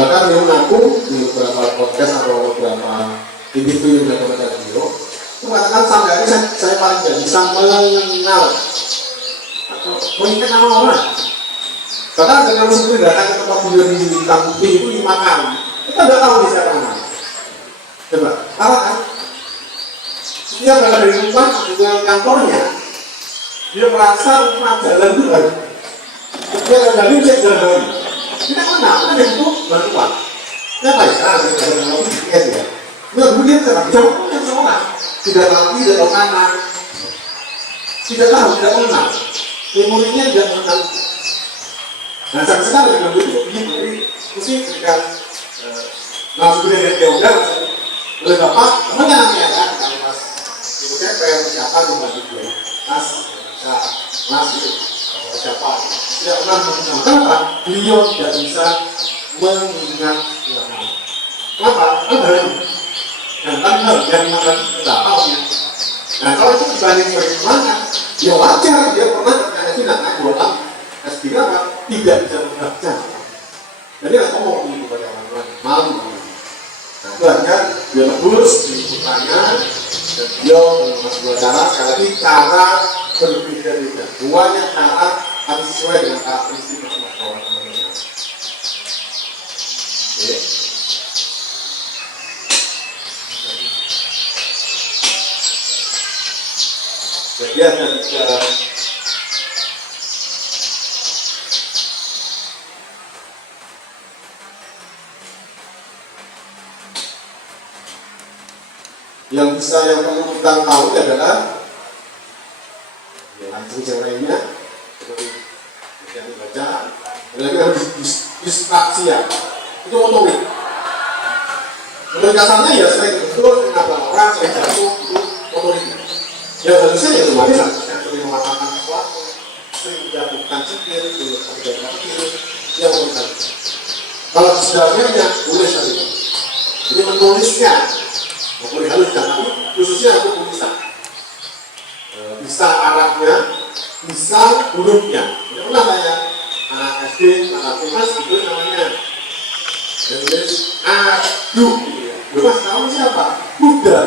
Bahkan beliau mengaku di beberapa podcast atau beberapa interview yang dilakukan oleh beliau, mengatakan sampai hari saya paling tidak bisa mengenal atau mengingat nama orang. Karena dengan sebelum datang ke tempat beliau di Bintang Putih itu 5 kali, kita tidak tahu dia siapa namanya. Coba, apa kan? Dia berada dari rumah ke kantornya, dia merasa rumah jalan itu baru. Dia dari cek jalan. Kita kenal, kita dari itu bantuan. Dia baik, karena saya tidak tahu GPS ya. Dia kemudian saya bisa ngomongin sama orang, tidak tahu, tidak tahu mana, tidak tahu, tidak mengenal. Memorinya tidak mengenal. Nah, sampai sekarang dengan itu begini, jadi mesti ketika langsung dia udah oleh bapak, temannya namanya kan, kalau mas ibu saya kayak siapa yang membantu dia, mas itu, siapa, tidak pernah mengenal. Kenapa? Beliau tidak bisa mengingat nama. Kenapa? Karena dan kan yang makan berapa ya. Nah, kalau itu dibanding bagaimana, ya wajar dia pernah terkena sinar, buat S3 apa? Tidak bisa membaca. Jadi nggak ngomong dulu kepada orang-orang, malu. Nah itu akhirnya dia lebus di putanya, dan dia masuk dua cara, sekali lagi cara berbeda-beda. Duanya cara harus sesuai dengan karakteristik orang teman-teman. Oke. Jadi ada tiga Yang perlu kita tahu adalah yang lainnya seperti yang dibaca, dan lagi harus distraksi ya, itu motorik. Menurut kasarnya ya sering betul kenapa orang sering jatuh itu motorik. Ya harusnya ya otomatis lah, sering mematahkan sesuatu, sering menjatuhkan cipir, tidak kecil, ya motorik. Kalau sebenarnya boleh saja. Jadi menulisnya, motorik halus tapi khususnya untuk tulisan. Bisa arahnya, bisa hurufnya. Tidak pernah saya anak SD, anak kelas itu namanya. Dan tulis aduh, mas kamu siapa? Buddha.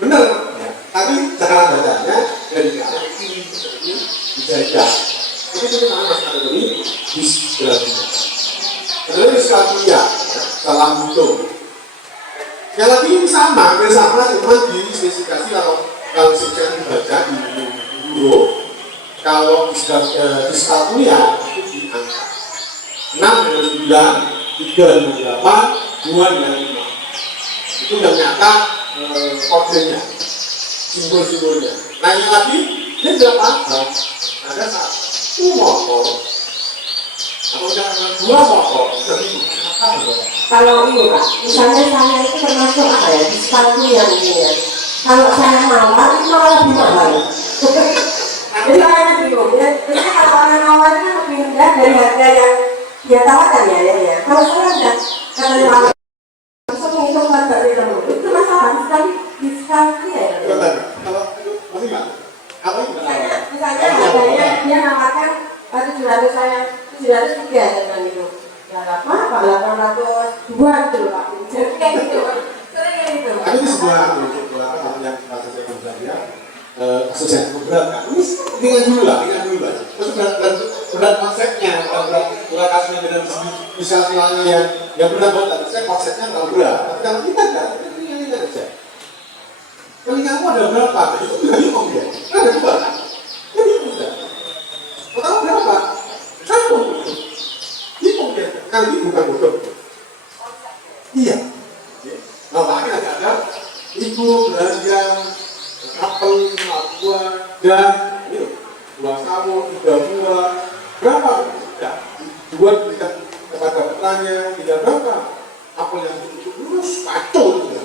Benar, ya. Tapi cara bacanya dari kanan kiri seperti dijajah. Tapi itu namanya masih ada dari disgrafia. Ada disgrafia, salam butuh. Yang lagi ini sama, hampir sama, cuma di spesifikasi kalau sekian dibaca di guru, kalau diskalkulia itu di angka 6 dengan 9, 3 dengan 8, 2 dengan 5. Itu yang nyata kodenya, simbol-simbolnya. Nah yang lagi dia tidak paham, ada satu motor atau jangan 2 motor seribu. Kalau ini Pak, misalnya saya itu termasuk apa ya, diskalkulia mungkin ya. Kalau saya mawar itu malah lebih mahal. Jadi saya bingung ya. Jadi kalau orang mawar itu lebih rendah dari harga yang dia tawarkan ya. Kalau saya enggak, karena yang langsung menghitung harga itu masalah sekali diskalkulia ya. Kalau masih nggak? Apa itu? Misalnya harganya dia nawarkan 700 saya 703 dengan itu. Ya apa 800 buan gitu Pak. Jadi kayak gitu. Sering gitu. Tapi itu sebuah yang saya belajar asosiasi berat kan. Ini dengan dulu lah. Terus berat konsepnya, berat kasusnya dengan misalnya yang berat buat saya konsepnya terlalu berat. Tapi kalau kita kan, kita aja. Kalau kamu ada berapa? Itu tidak bingung ya. Ada 2 kan? Itu bingung tidak. Tahu berapa? 1. Bingung ya. Kali ini bukan bodoh. Iya. Nah, makanya ada ibu belanja apel 5 buah dan itu 2 sawo 3 buah berapa? Tidak. 2 diberikan kepada petani, tidak berapa? Apel yang itu lurus kacau juga.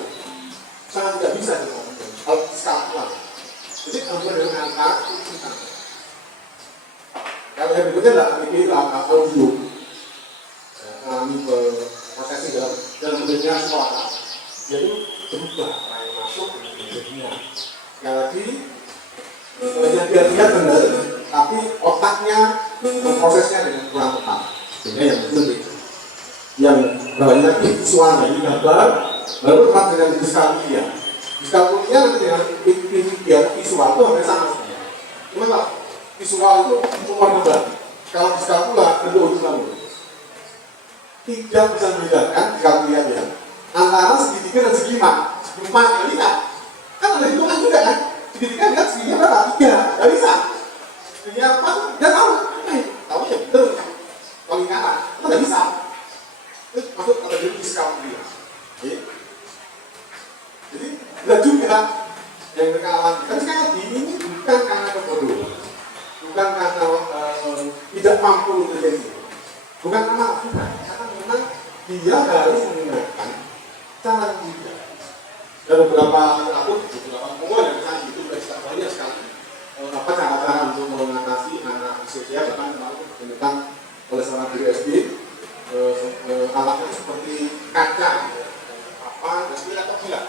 Sangat tidak bisa kalau sekarang. Jadi kalau dengan angka itu kalau yang berikutnya adalah ini angka audio. Kami berprosesi dalam bentuknya suara. Jadi berubah yang masuk jadinya. Sekali lagi, dia lihat benar, tapi otaknya prosesnya dengan kurang tepat. Sehingga yang penting yang banyak visual dari gambar, baru tepat dengan diskalkulia. Diskalkulia nanti dengan visual itu hampir sama saja. Cuma lah, visual itu cuma gambar. Kalau diskalkulia itu ujung tidak bisa membedakan diskalkulia ya. Antara segitiga dan segima, kali lihat kan ada hitungan juga kan, segitiga lihat segitiga berapa? 3, nggak bisa. Segitiga 4, nggak tahu, tahu ya betul. Kalau lingkaran, itu nggak bisa. Itu maksud kata dia diskalkulia. Jadi nggak juga yang mereka alami. Tapi sekali lagi ini bukan karena kebodohan, bukan karena tidak mampu terjadi, bukan karena memang dia harus menggunakan cara juga. Dan beberapa pengumuman yang misalnya itu sudah banyak sekali cara-cara untuk mengatasi anak usia bahkan kemarin ditemukan oleh seorang guru SD alatnya seperti kaca papan dan tidak tergila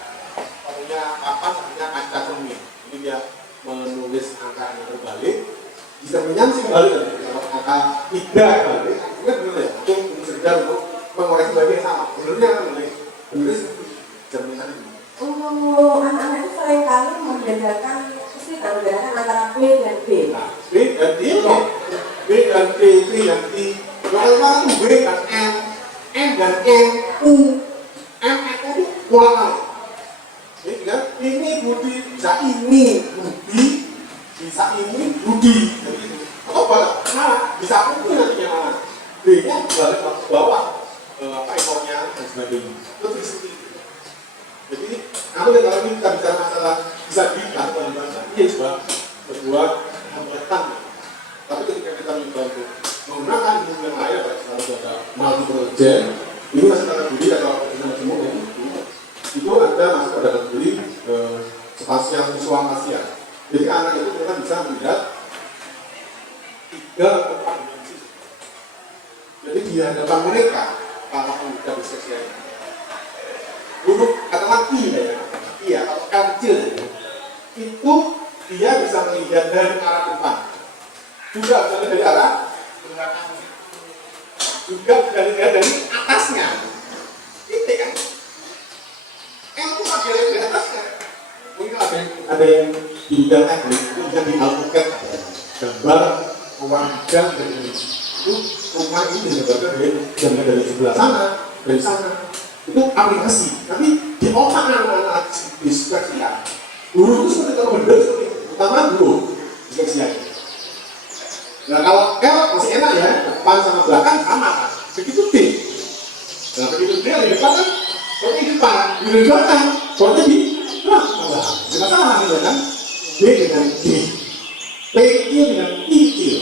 artinya papan artinya kaca cermin. Ini dia menulis angka yang terbalik bisa menyansi kembali kalau angka 3 kembali ini benar ya itu sekedar untuk mengoreksi bagian yang sama benernya kan bener cerminan itu. Anak-anak itu seringkali membedakan antara B dan B. Nah, B dan D kok. B dan D, B dan D. Kalau B dan M dan N, U. M itu ulangan. Jadi kan, ini Budi, bisa ini Budi, bisa ini Budi. Atau balik, bisa aku nantinya mana? B-nya balik ke bawah, ekornya dan sebagainya. Itu seperti itu. Jadi Namun kalau ini kita bicara masalah bisa diikat atau dibaca, ini juga sebuah hambatan. Tapi ketika kita mencoba untuk menggunakan ilmu yang lain, kalau ada multiple gen, ini masih kategori atau ilmu itu ada masuk pada kategori spasial visual spasial. Jadi anak itu kita bisa melihat 3 atau 4 dimensi. Jadi di hadapan mereka para pemuda bersesia ini, huruf katakan I ya, atau L kecil itu dia bisa melihat dari arah depan, juga bisa melihat dari arah belakang, juga bisa melihat dari atasnya. Titik kan? Itu bagian dari atasnya. Mungkin ada yang di bidang teknik itu bisa dialpukan gambar ruang hijau dari itu rumah ini digambarkan dari sebelah sana, dari sana. Itu aplikasi, tapi di otak anak-anak disesuaikan. Guru itu seperti kalau benar seperti itu, utama guru disesuaikan. Nah kalau L masih enak ya, depan sama belakang sama kan. Begitu D, nah begitu D di depan kan, seperti di depan, di belakang, seperti di belakang. Tidak salah ya kan? D dengan D, P kecil dengan I kecil,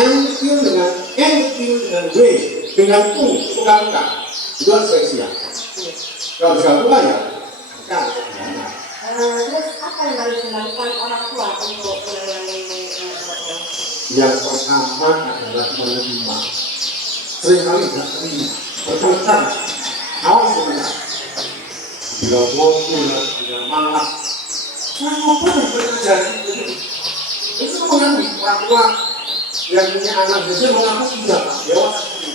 M kecil dengan N kecil dengan W dengan U itu kan itu harus spesial. Kalau sekali pula ya, kan. Terus apa yang harus dilakukan orang tua untuk menangani Yang pertama adalah menerima. Seringkali tidak terima, berpelukan. Awas sebentar. Bila bodoh, bila malas, apa yang terjadi? Itu mengambil orang tua yang punya anak biasanya mengaku tidak, jawab sendiri.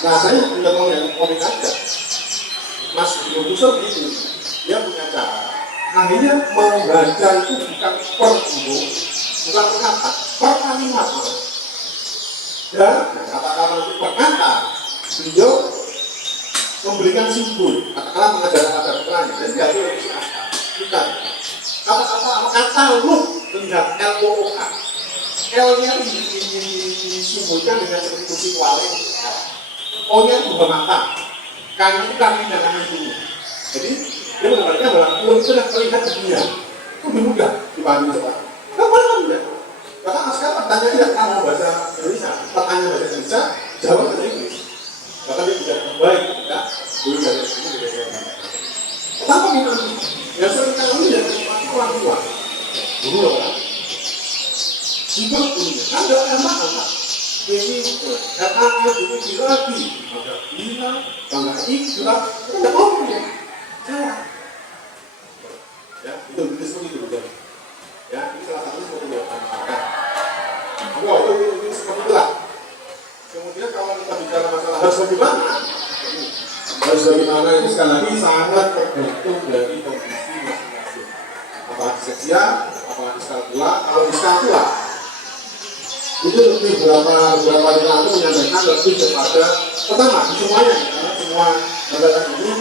Nah saya punya yang komik aja. Mas Gusur itu dia punya cara. Akhirnya membaca itu bukan per huruf, bukan per kata, per kalimat. Dan kata-kata itu per kata, beliau memberikan simbol. Kata-kata mengajarkan kata keterangan. Jadi tidak boleh kata. Bukan. Kata lu dengan LOOK. L-nya disimbolkan dengan seperti kursi kuali. O-nya itu bermata. Karena itu kami dan kami dulu. Jadi dia mengatakan bahwa uang itu sudah terlihat di dunia. Itu lebih mudah dibanding sekarang. Kenapa mudah? Karena sekarang pertanyaan tidak kamu bahasa Indonesia, pertanyaan bahasa Indonesia, jawab bahasa Inggris. Bahkan dia tidak terbaik, tidak dulu dari sini tidak terbaik. Kenapa kita? Ya seringkali ya orang tua, dulu orang, sibuk punya, ada yang mana? Ini kata itu lagi, maka bila bangga ikhlas, ada orang ya, cara. Ya itu seperti itu betul. Ya ini salah satu seperti itu. Nah, itu seperti itulah. Kemudian kalau kita bicara masalah harus bagaimana, ini sekali lagi sangat tergantung dari kondisi masing-masing. Apakah diseksia, apakah di skala pula, kalau di skala pula. Itu lebih beberapa hari lalu menyampaikan lebih kepada pertama di semuanya karena semua negara ini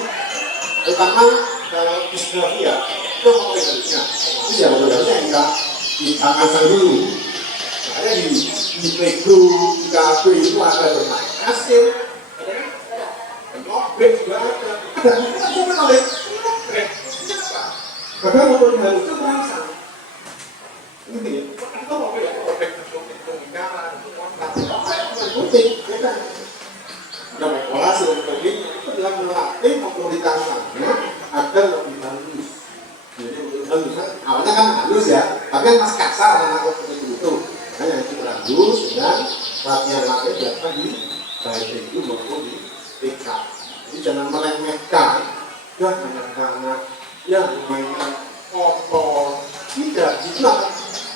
terutama kalau disgrafia itu mulai harusnya itu ya harusnya kita asal dulu makanya di playgroup, di kafe itu ada bermain asing ada nobek juga ada cuma oleh padahal motor harus itu merangsang ini ya kita mau ya penting, ya kan? Yang evaluasi ini itu adalah melatih otoritasnya agar lebih halus. Jadi halus kan, awalnya kan halus ya, tapi kan masih kasar anak seperti itu. Hanya itu halus dengan latihan-latihan dilakukan di baik itu maupun di TK. Jadi jangan meremehkan, ya anak-anak yang memainkan kotor, tidak. Itulah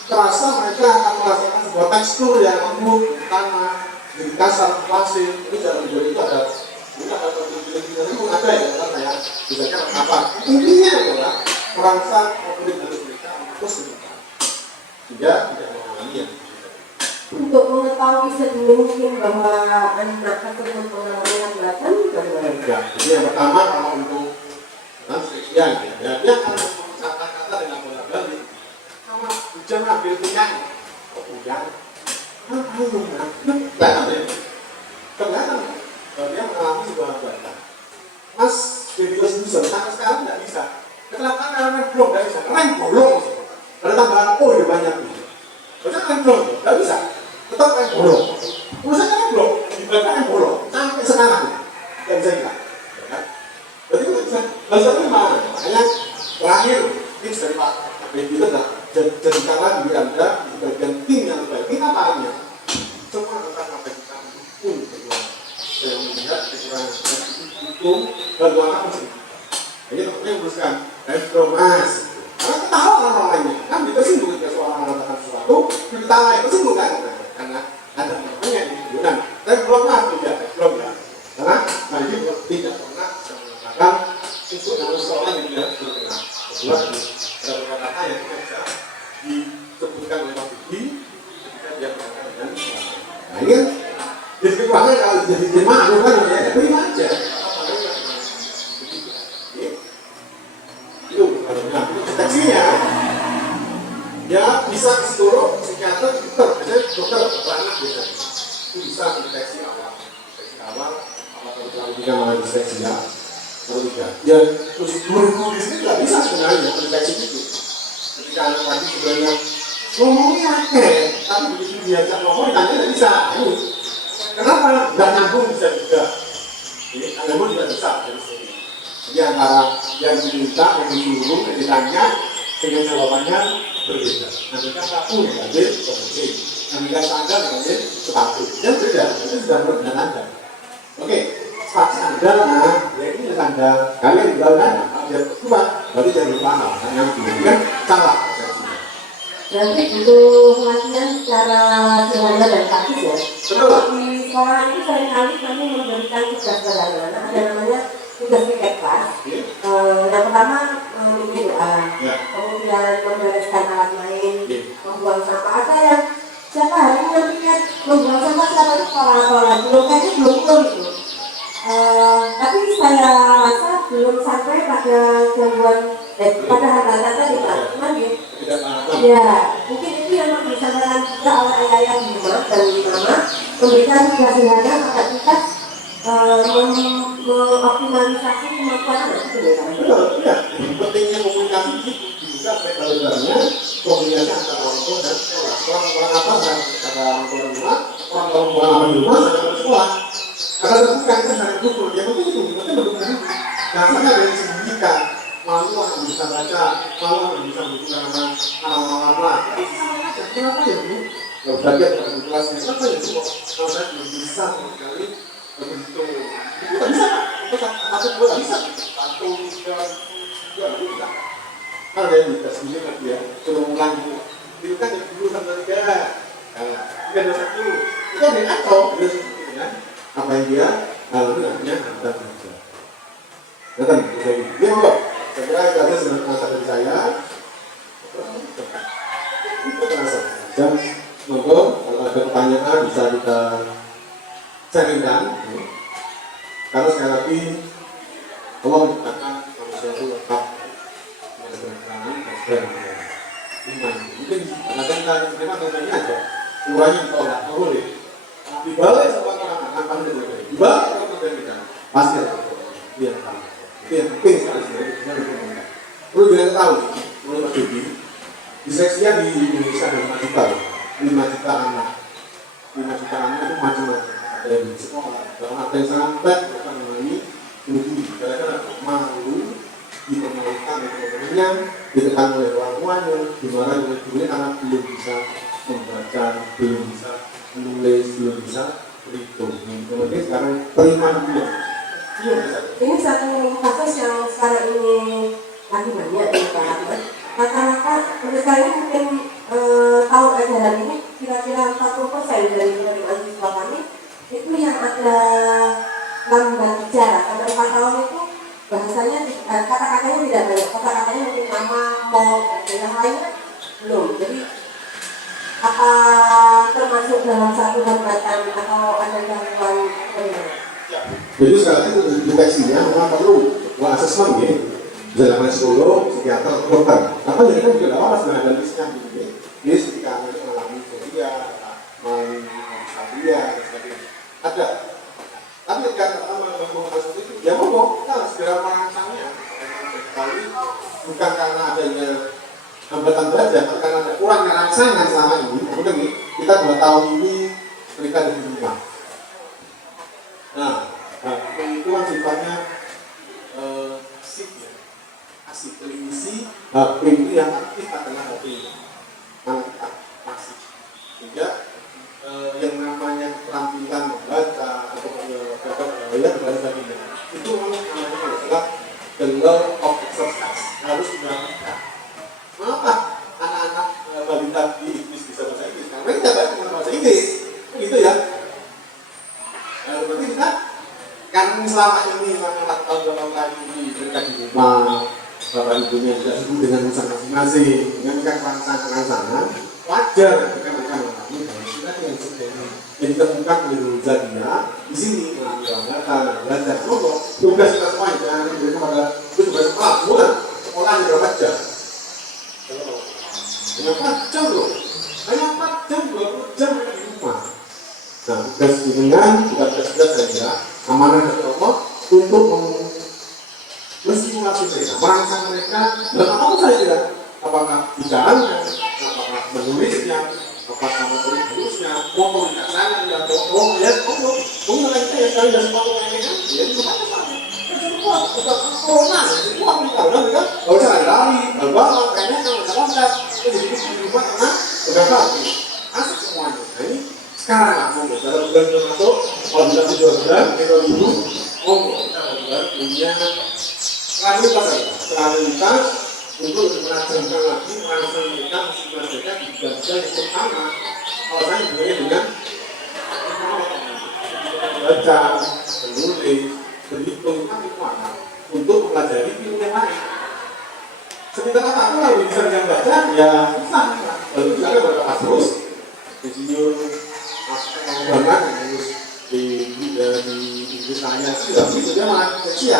terasa mereka akan merasakan sebuah tekstur yang lembut tanah. Di kasar pasir itu jangan boleh itu ada itu ada ya kata ya misalnya apa intinya adalah merangsang otorit dari mereka terus tidak mengalami yang untuk mengetahui sedini mungkin bahwa anak tersebut mengalami hambatan ya jadi yang pertama kalau untuk transseksian ya dia akan kata-kata dengan bola-balik sama hujan ambil punya hujan kelihatan kalau dia mengalami sebuah hambatan. Mas, jadi sampai sekarang tidak bisa. Kecelakaan karena blok nggak bisa, rem bolong. Ada tambahan O di depannya. Berarti rem blok, nggak bisa. Tetap rem bolong. Urusannya rem blok, di belakang rem bolong. Sampai sekarang nggak bisa hilang. Ya kan? Berarti nggak bisa. Bahasa gimana? Makanya terakhir tips dari Pak Benny itu adalah jadikanlah diri Anda di bagian tim yang terbaik. Ini apa artinya? Semua tentang apa kita pun berdua. Saya melihat kekurangan hukum dan warna musik. Jadi teman-teman yang meneruskan, mas. Karena ketawa orang lainnya, kan kita singgung ketika seorang mengatakan sesuatu, kita lain tersinggung kan? Karena ada teman-temannya yang digunakan. Tapi belum lah, belum ya. Karena ini tidak pernah bisa mengatakan itu adalah seorang yang tidak berkenal. Kedua, ada beberapa kata yang tidak bisa disebutkan oleh Pak Budi ketika dia berkata dengan nah ini kan jadi kekurangan kalau jadi jemaah kan ya terima aja itu nah deteksinya ya bisa psikolog, psikiater, dokter biasanya dokter anak biasanya itu bisa mendeteksi awal apakah terlalu tidak malah deteksi ya kalau tidak ya terus guru di sini nggak bisa sebenarnya mendeteksi itu ketika anak tadi sebenarnya ngomongnya tapi begitu diajak ngomong ditanya nggak bisa kenapa? Nggak nyambung bisa juga nyambung juga bisa jadi antara yang diminta, yang disuruh, yang ditanya dengan jawabannya berbeda nanti kan satu yang hadir komisi nanti kan tanggal yang hadir sepatu yang beda, itu sudah berbeda Anda oke, sepatu Anda nah ya ini Anda kalian tinggal nanya dia kuat, berarti jangan lupa yang kan salah Berarti butuh latihan secara sederhana dan praktis ya. betul Di sekolah itu seringkali kami memberikan tugas pada anak-anak, ada namanya tugas piket kelas. Yang pertama bikin doa, kemudian membereskan alat main, membuang sampah. Ada yang siapa hari ini piket membuang sampah siapa itu sekolah belum kayaknya belum itu. Tapi saya rasa belum sampai pada gangguan pada hal-hal tadi Pak. Cuman ya, mungkin itu yang disampaikan juga oleh ayah-ayah di rumah dan di mama memberikan tugas sederhana agar kita mengoptimalisasi kemampuan anak itu ya. Betul, ya. Pentingnya komunikasi itu juga lebarnya komunikasi antara orang tua dan sekolah. Orang apa dan antara orang tua dan rumah, orang di rumah dan sekolah. Karena terbuka itu sangat dukung. Yang penting itu, penting mendukung itu. Jangan sampai ada yang disembunyikan. Malu orang bisa baca, malu orang bisa membuka nama anak-anak. Kenapa ya Bu? Kalau belajar dengan kelasnya, kenapa ya Bu? Kalau saya belum bisa sekali begitu. Itu nggak bisa. Itu masuk gue nggak bisa. Satu, tiga, nggak bisa. Kan ada yang bisa sendiri kan dia suruh ulang gitu. Itu kan yang dulu sama tiga. Tiga dua satu. Itu ada yang atau dia seperti ya. Apa yang dia lalu artinya ada kerja. Datang, dia mau. Saya kira itu aja sebenarnya pengasaran dari saya. Itu pengasaran. Dan semoga kalau ada pertanyaan bisa kita sharingkan. Karena sekali lagi Allah menciptakan manusia itu lengkap dengan kebenaran dan iman. Mungkin karena kita terima contohnya aja, uranya ditolak, nggak boleh. Dibalik sama orang-orang akan berbeda. Dibalik sama berbeda. Pasti ada. Itu yang pertama. Itu yang penting sekali sebenarnya. Perlu kita tahu, menurut Pak Dodi, disleksia di Indonesia ada 5 juta, 5 juta anak. 5 juta anak itu macam-macam. Ada yang di sekolah, ada yang sampai bukan mengalami bunuh diri. Kadang-kadang malu, dipermalukan oleh teman-temannya, ditekan oleh orang tuanya, dimarahi oleh gurunya karena belum bisa membaca, belum bisa menulis, belum bisa berhitung. Kemudian sekarang terima dulu. Ini satu kasus yang sekarang ini lagi banyak di Pak Ahmad. Rata-rata mereka ini mungkin tahun ajaran ini kira-kira 40% dari penerimaan siswa kami itu yang ada gangguan bicara. Karena 4 tahun itu bahasanya kata-katanya tidak banyak, kata-katanya mungkin nama, mau, yang lainnya belum. Jadi apa termasuk dalam satu hambatan atau ada gangguan bagaimana? Jadi sekali lagi untuk deteksinya memang perlu asesmen ya. Bisa dilakukan psikolog, psikiater, dokter. Apa yang kita juga awal sebenarnya ada listnya gitu. List ketika anak mengalami fobia, dia dan sebagainya. Ada. Tapi ketika kita melakukan kasus itu, ya ngomong kita harus segera merangsangnya. Kali pasangan selama ini, kemudian kita 2 tahun ini mereka ada di rumah. Nah, itu kan sifatnya asik ya, asik televisi. HP itu yang aktif adalah HP anak asik. Sehingga yang namanya keterampilan membaca atau ya dan sebagainya itu namanya adalah the law of exercise, harus dilakukan. Mengapa anak-anak balita di Inggris bisa bahasa Inggris? Karena mereka bisa bahasa Inggris, gitu ya. Berarti kita kan selama ini tahun ini mereka di rumah, bapak ibunya tidak sibuk dengan urusan masing-masing, dengan rangsangan, wajar ketika mereka mengalami dengan yang seperti ini. Jadi temukan menurutnya di sini mengambil belajar. Tugas kita semua jangan diberikan pada tugas sekolah, bukan sekolah juga belajar. Hanya 4 jam loh, hanya 4 jam, 20 jam mereka di rumah. Nah, tugas dengan kita saya kira amanah dari Allah untuk menstimulasi mereka, merangsang mereka dan apa saja, apakah bicaranya, apakah menulisnya, apakah menulisnya, komunikasinya, dan ya, ngomong kita yang kali dan semua orangnya, ya itu apa? Kita corona, itu apa kita udah kan? Kalau saya lari, bangun, kayaknya kalau nggak kontak, jadi di rumah karena udah lagi, asik semuanya. Nah ini sekarang aku dalam bulan masuk, kalau bisa 7 bulan, kita dulu, kita punya stabilitas untuk menajamkan lagi merangsang mereka masing-masing di bidang yang pertama. Kalau saya hubungannya dengan baca, menulis, berhitung, tapi mana untuk mempelajari ilmu yang lain. Sementara aku kalau bisa dengan baca, ya susah. Lalu misalnya berapa terus, insinyur banget, di Inggris saya tidak begitu, dia malah kecil.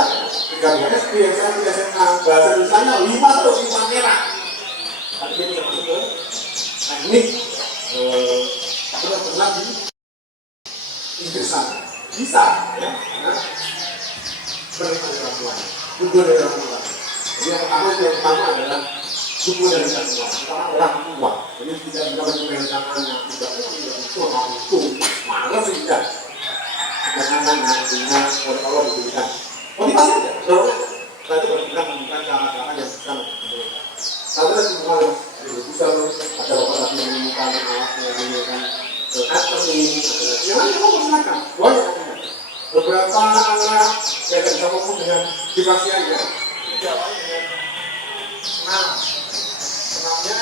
Tinggal di SD, SMP, SMA, bahasa Indonesia 5 terus 5 merah. Tapi dia bisa masuk ke teknik benar-benar di Inggris sana. Bisa, ya, karena perintah orang tua, buku dari orang tua. Jadi yang pertama adalah buku dari orang tua. Pertama orang tua. Jadi tidak bisa menceritakannya, tidak itu mau itu, malas tidak. Jangan nantinya oleh Allah diberikan motivasi aja, dorong aja. Setelah itu baru kita menemukan cara-cara yang bisa membantu. Kalau kita semua bisa ada bapak tadi menemukan alatnya, menemukan cutting, yang lain kamu silakan, banyak aja. Beberapa anak yang bisa ngomong dengan divasiannya, itu awalnya dengan senamnya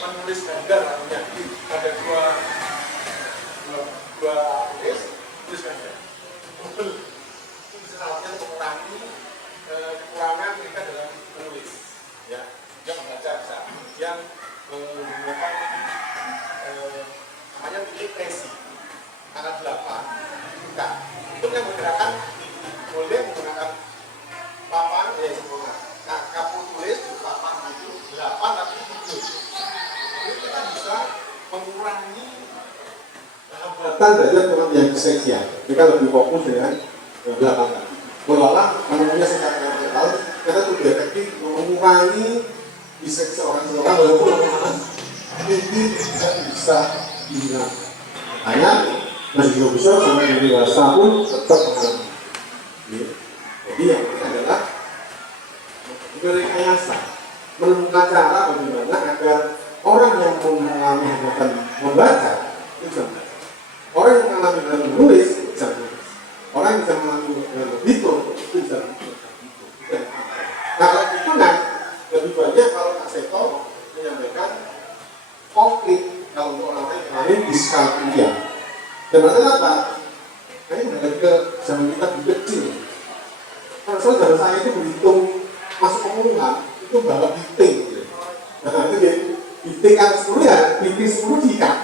menulis gambar, artinya ada dua tulis tuliskan ya. Itu bisa awalnya mengurangi kekurangan mereka dalam menulis, ya, yang membaca bisa, yang menggunakan namanya pilih presi tanggal 8 bukan itu yang menggunakan boleh menggunakan papan kamu tulis di papan itu 8 tapi 7 jadi kita bisa mengurangi hambatan dari orang yang diseksian. Kita lebih fokus dengan belakang tadi. Walau namanya secara mental kita tuh detektif mengurangi diseksi orang walaupun ini tidak bisa dihilang. Hanya masih besar sama yang dewasa pun tetap mengalami. Jadi yang ini adalah merekayasa, menemukan cara bagaimana agar orang yang mengalami hambatan membaca itu bisa membaca. Orang yang mengalami dalam menulis itu bisa menulis. Orang yang bisa mengalami dalam berhitung itu bisa berhitung. Nah kalau itu lebih banyak kalau Kak Seto menyampaikan konkret kalau untuk orang yang mengalami diskalkulia. Dan rata-rata ini balik ke zaman kita lebih kecil. Karena saudara saya itu berhitung masuk pengumuman itu balap biting. Nah itu dia biting kan 10 ya, biting 10 diikat.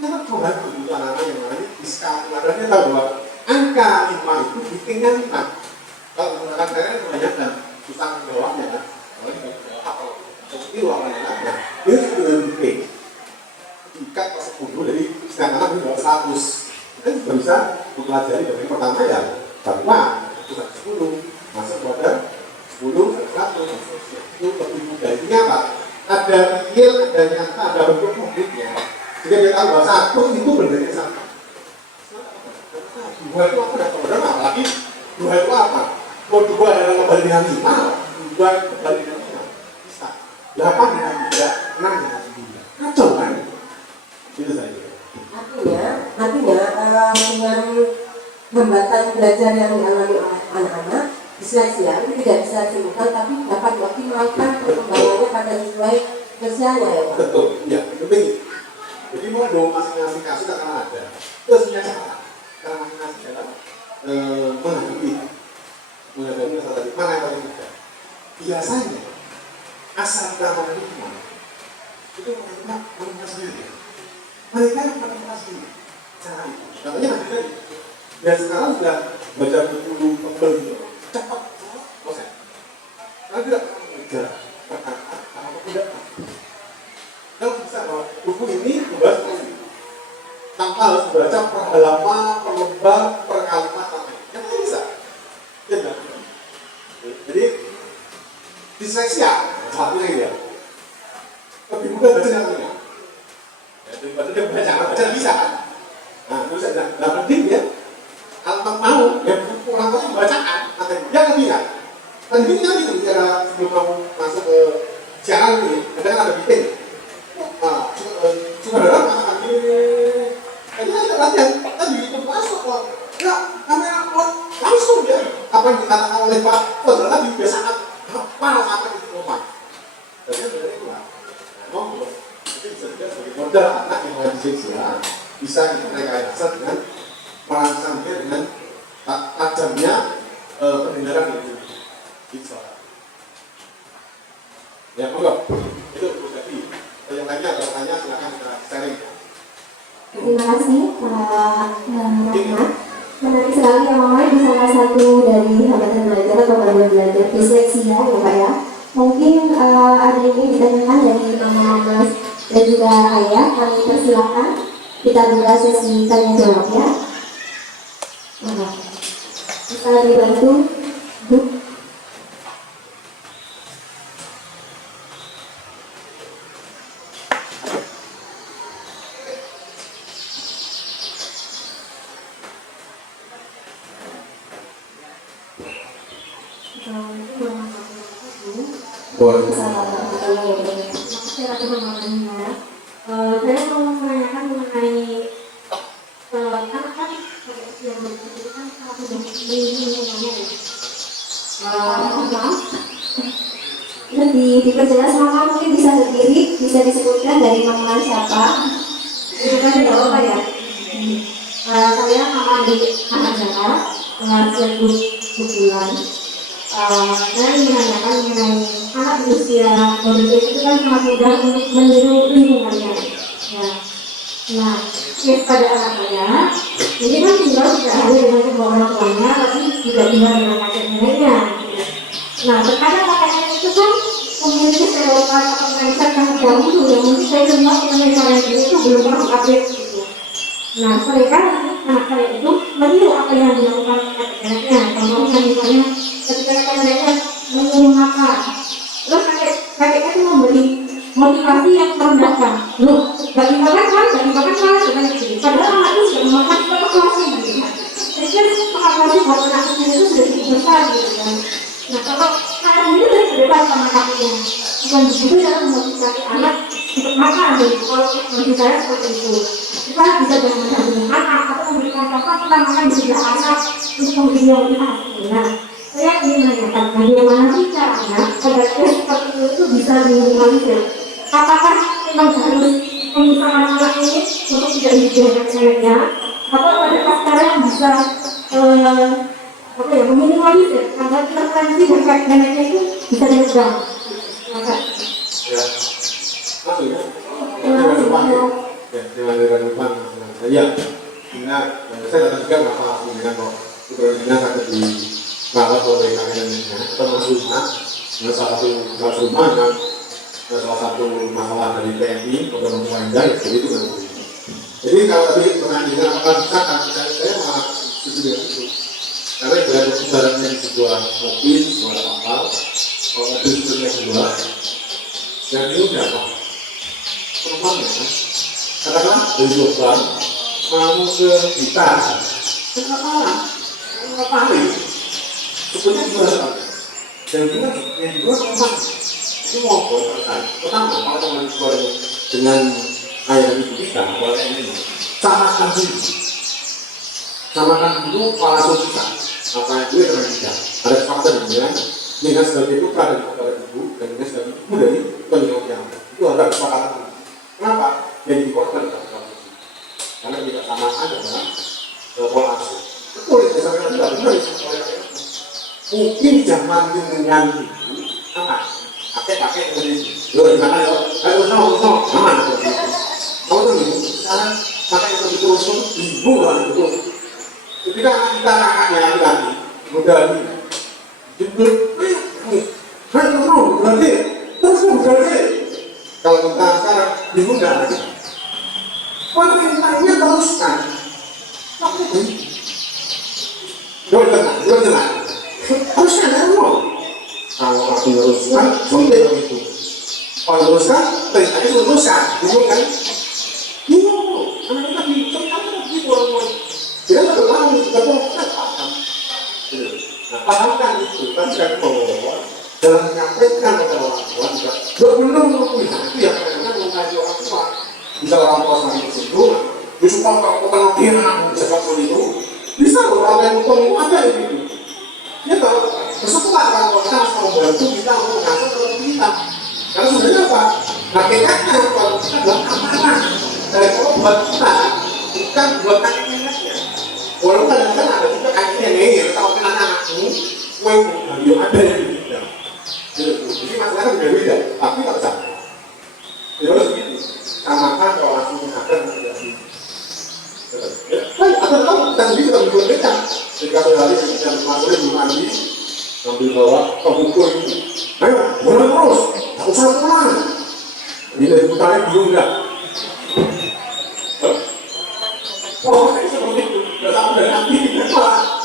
Kita membantu untuk anak-anak yang lain diskalkulasi. Dia tahu bahwa angka 5 itu bitingnya 5. Kalau menggunakan saya kebanyakan susah bawahnya kan. Kalau ini apa? Seperti warnanya ada. Ini sudah biting. Ikat pas 10 dari setengah itu 100. Kita juga bisa mempelajari dari pertama ya bahwa pusat 10 masuk pada 10 100 itu lebih mudah. Intinya apa? ada real, ada nyata, ada bentuk konkretnya. Jika dia tahu bahwa satu itu berbeda sama. Dua itu apa? Tidak tahu. Lagi dua itu apa? Kalau dua adalah kembali dengan lima, dua kembali dengan lima. Bisa. 8 dengan 3, 6 dengan 9. Kacau kan? Itu saja. Artinya dengan hambatan belajar yang dialami oleh anak-anak disleksia itu tidak bisa disembuhkan, tapi dapat dioptimalkan perkembangannya pada sesuai usianya ya Pak. Betul, ya, itu penting. Jadi mau masing-masing kasus akan ada. Terus punya cara. Cara masing-masing adalah menghadapi masalah tadi. Mana yang paling mudah? Biasanya asal kita menerima itu mereka sendiri. Mereka yang menerima sendiri. Cara itu. Katanya nanti tadi. Ya sekarang sudah baca buku tebel gitu. Cepat. Proses. Karena tidak mudah. Apa tidak? Kalau bisa bahwa buku ini membahas ini tanpa harus baca per halaman, per lembar, per kalimat sampai. Yang tidak bisa. Ya enggak. Jadi disleksia satunya ya. Lebih mudah baca yang lainnya. Ya, daripada dia baca bisa kan. Nah, terus ada penting ya. Kalau mau, ya buku orang tua bacaan, materi dia lebih kan. Dan ini nanti bicara sebelum kamu masuk ke siaran ini, kadang ada meeting. Saudara mengatakan ini ada latihan tadi itu masuk kok. Ya, kamera on langsung ya. Apa yang dikatakan oleh Pak Saudara tadi biasakan apa itu rumah. Jadi sebenarnya itu lah. Ngomong, itu bisa juga sebagai modal anak yang ada di sini bisa direkayasa dengan merangsangnya dengan tajamnya pendengaran itu. Bisa. Ya, enggak. Itu jadi. Yang lainnya ada pertanyaan, silakan kita sharing. Terima kasih Pak Rahmat. Menarik sekali yang Mama di salah satu dari hambatan belajar atau panduan belajar disleksia ya Pak ya. Mungkin ada yang ingin ditanyakan dari Mama dan juga Ayah. Kami persilakan kita buka sesi tanya jawab ya. Bisa dibantu Bu. Boleh. Saya mau menanyakan mengenai anak-anak yang berkebutuhan satu lebih diperjelas Mama mungkin bisa berdiri, bisa disebutkan dari Mama siapa? Itu kan tidak apa ya? Saya Mama di anak Jaka, kelas 2 bulan. Saya menanyakan mengenai anak berusia produktif itu kan sangat mudah untuk meniru lingkungannya. Ya. Nah, pada anak saya, ini kan tinggal tidak hanya dengan kedua orang tuanya, tapi juga tinggal dengan kakek neneknya. Nah, terkadang kakek nenek itu kan memiliki stereotip atau mindset yang jauh yang mungkin saya dengar mengenai saya itu belum pernah update gitu. Nah, seringkali anak saya itu meniru apa yang dilakukan kakek neneknya. Contohnya misalnya ketika kakek neneknya menyuruh makan, terus kakeknya itu memberi motivasi yang merendahkan. Loh, bagi makan kan, dengan gitu. Padahal anak itu sudah memakan kelas gitu. Jadi pengakuan buat anak kecil itu sudah cukup besar gitu kan. Nah, kalau anak ini dari berdebat sama kakeknya, bukan begitu dalam memotivasi anak untuk makan gitu. Kalau bagi saya seperti itu, kita bisa dengan mendampingi anak atau memberikan contoh kita makan di sebelah anak untuk memberi motivasi. Nah, saya ingin menanyakan bagaimana sih caranya agar seperti itu bisa diminimalisir. Apakah memang harus memisahkan anak ini untuk tidak hidup neneknya, atau ada cara yang bisa meminimalisir agar intervensi dari neneknya itu bisa diredam? Ya, maksudnya. Ya, dengan depan. Ya, ingat, saya datang juga masalah pemilihan kok. Itu akan dirawat oleh kakek neneknya atau mas rumah. Salah satu rumah yang salah satu masalah dari TNI program Wanda ya, jadi itu kan. Jadi kalau tadi pertanyaan apakah bisa kan saya malah setuju dengan itu. Karena ibaratnya di sebuah mobil, sebuah kapal, kalau mobil sebenarnya dua, Yang ini siapa? Penumpangnya kan? Katakan dari Jombang mau ke Blitar, kenapa? Kenapa hari? Sebenarnya gimana? Dan yang dua penumpang itu mau kan? Pertama kalau teman keluar dengan ayah ibu kita, kalau ini samakan dulu pola kita. Apa yang gue teman kita? Ada faktor yang dengan sebagai putra dari kepada ibu dan dengan sebagai ibu dari penyokong yang itu ada kesepakatan. Kenapa? Jadi korban karena kita samakan dengan pola asuh. Betul, ya sampai nanti tidak benar. Mungkin zaman dengan ibu apa? Pakai Indonesia. Lo di mana lo? Ayo no, mana tuh? Kamu tuh gitu. Sekarang pakai yang lebih terus ibu lah itu. Ketika kita anaknya lagi muda ini, jujur, berarti terus berarti kalau kita sekarang dimuda lagi. Pemerintahnya teruskan, tapi dua tenang, teruskan dulu. Kalau aku teruskan, sulit begitu. Kalau teruskan, perintahnya teruskan, bingung kan? Bingung, anak kita bingung, kita orang kita tidak tahu, kita paham. Nah, pahamkan itu, kan tidak mau dalam menyampaikan kepada orang tua juga. Berbelum itu yang kadang-kadang mengaji orang tua. Bisa orang tua sendiri tersinggung, bisa kalau pengertian seperti itu, bisa orang yang itu ada di situ. Ya tahu, bersyukurlah orang tua kita harus membantu kita untuk mengasuh orang kita. Karena sebenarnya apa? Hakikatnya kalau kita adalah amanah dari Allah buat kita, bukan buat anak-anaknya. Walaupun kadang-kadang ada juga akhirnya nih, kalau kan anak-anakmu, yang ada di kita. Jadi masalahnya beda-beda, tapi tak sama. Terus begitu. Samakan kalau langsung menghadap tidak sih. Atau tahu kita sendiri sudah berbeda. Ketika sehari kita masuknya di mandi, ambil bawa ke buku ini. Ayo, boleh terus. Tak usah pulang. Ini dari putarnya belum enggak. Oh, seperti itu. Tidak tahu dari nanti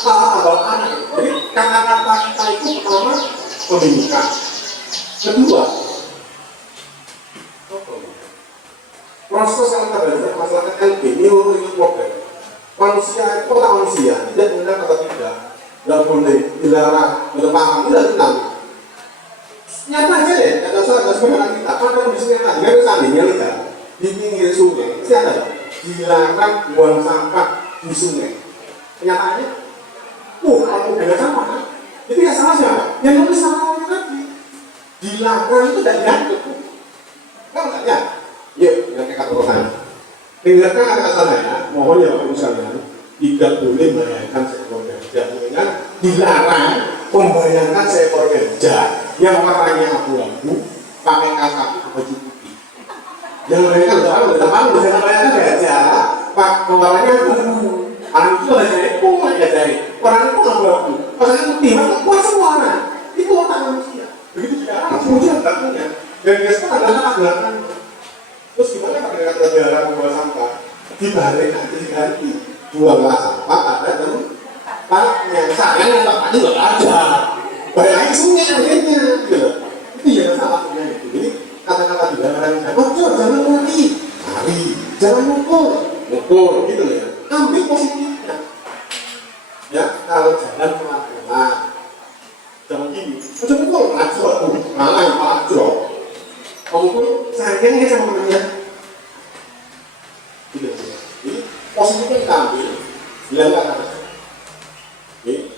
salah abal anak. Jadi kata-kata kita itu pertama membingungkan. Kedua, proses yang kita belajar masyarakat LB ini problem. Manusia itu kota manusia tidak menggunakan kata tidak boleh dilarang berpaham tidak tenang. Nyata aja deh, kata saya sebenarnya kita pada kondisi nyata dengan seandainya lihat di pinggir sungai, pasti ada dilarang buang sampah di sungai. Kenyataannya, kamu beda sampah kan? Itu ya salah siapa? Yang nulis salahnya tadi. Dilarang itu tidak diatur. Kamu tak ya? Yuk, yang kata Tuhan. Dengarkan kata-kata saya, mohon ya Bapak sekalian, tidak boleh membayangkan seekor gajah. Dengan dilarang membayangkan seekor gajah yang warnanya abu-abu, pakai kaos baju putih. Jangan bayangkan, jangan bayangkan gajah, pak warnanya abu-abu. Anak itu gajahnya pun gajah, warnanya pun abu-abu. Pasangnya putih, maka kuat semua. Itu otak manusia. Begitu juga kemudian tak punya. Dan dia semua adalah belakang. Terus gimana kalau dengan negara membuat sampah? Dibalik nanti buanglah sampah ada tempatnya. Sayang yang tempatnya nggak ada. Bayangin sungai akhirnya, gitu. Itu yang salah sebenarnya. Jadi kata-kata dilarang, jangan lari, jangan mukul, gitu ya. Ambil positifnya. Ya kalau jalan pelan-pelan, jangan gini. Jangan mukul, malah jorok. Mungkin sayangnya sama temennya tidak. Jadi positifnya kita ambil dilakukan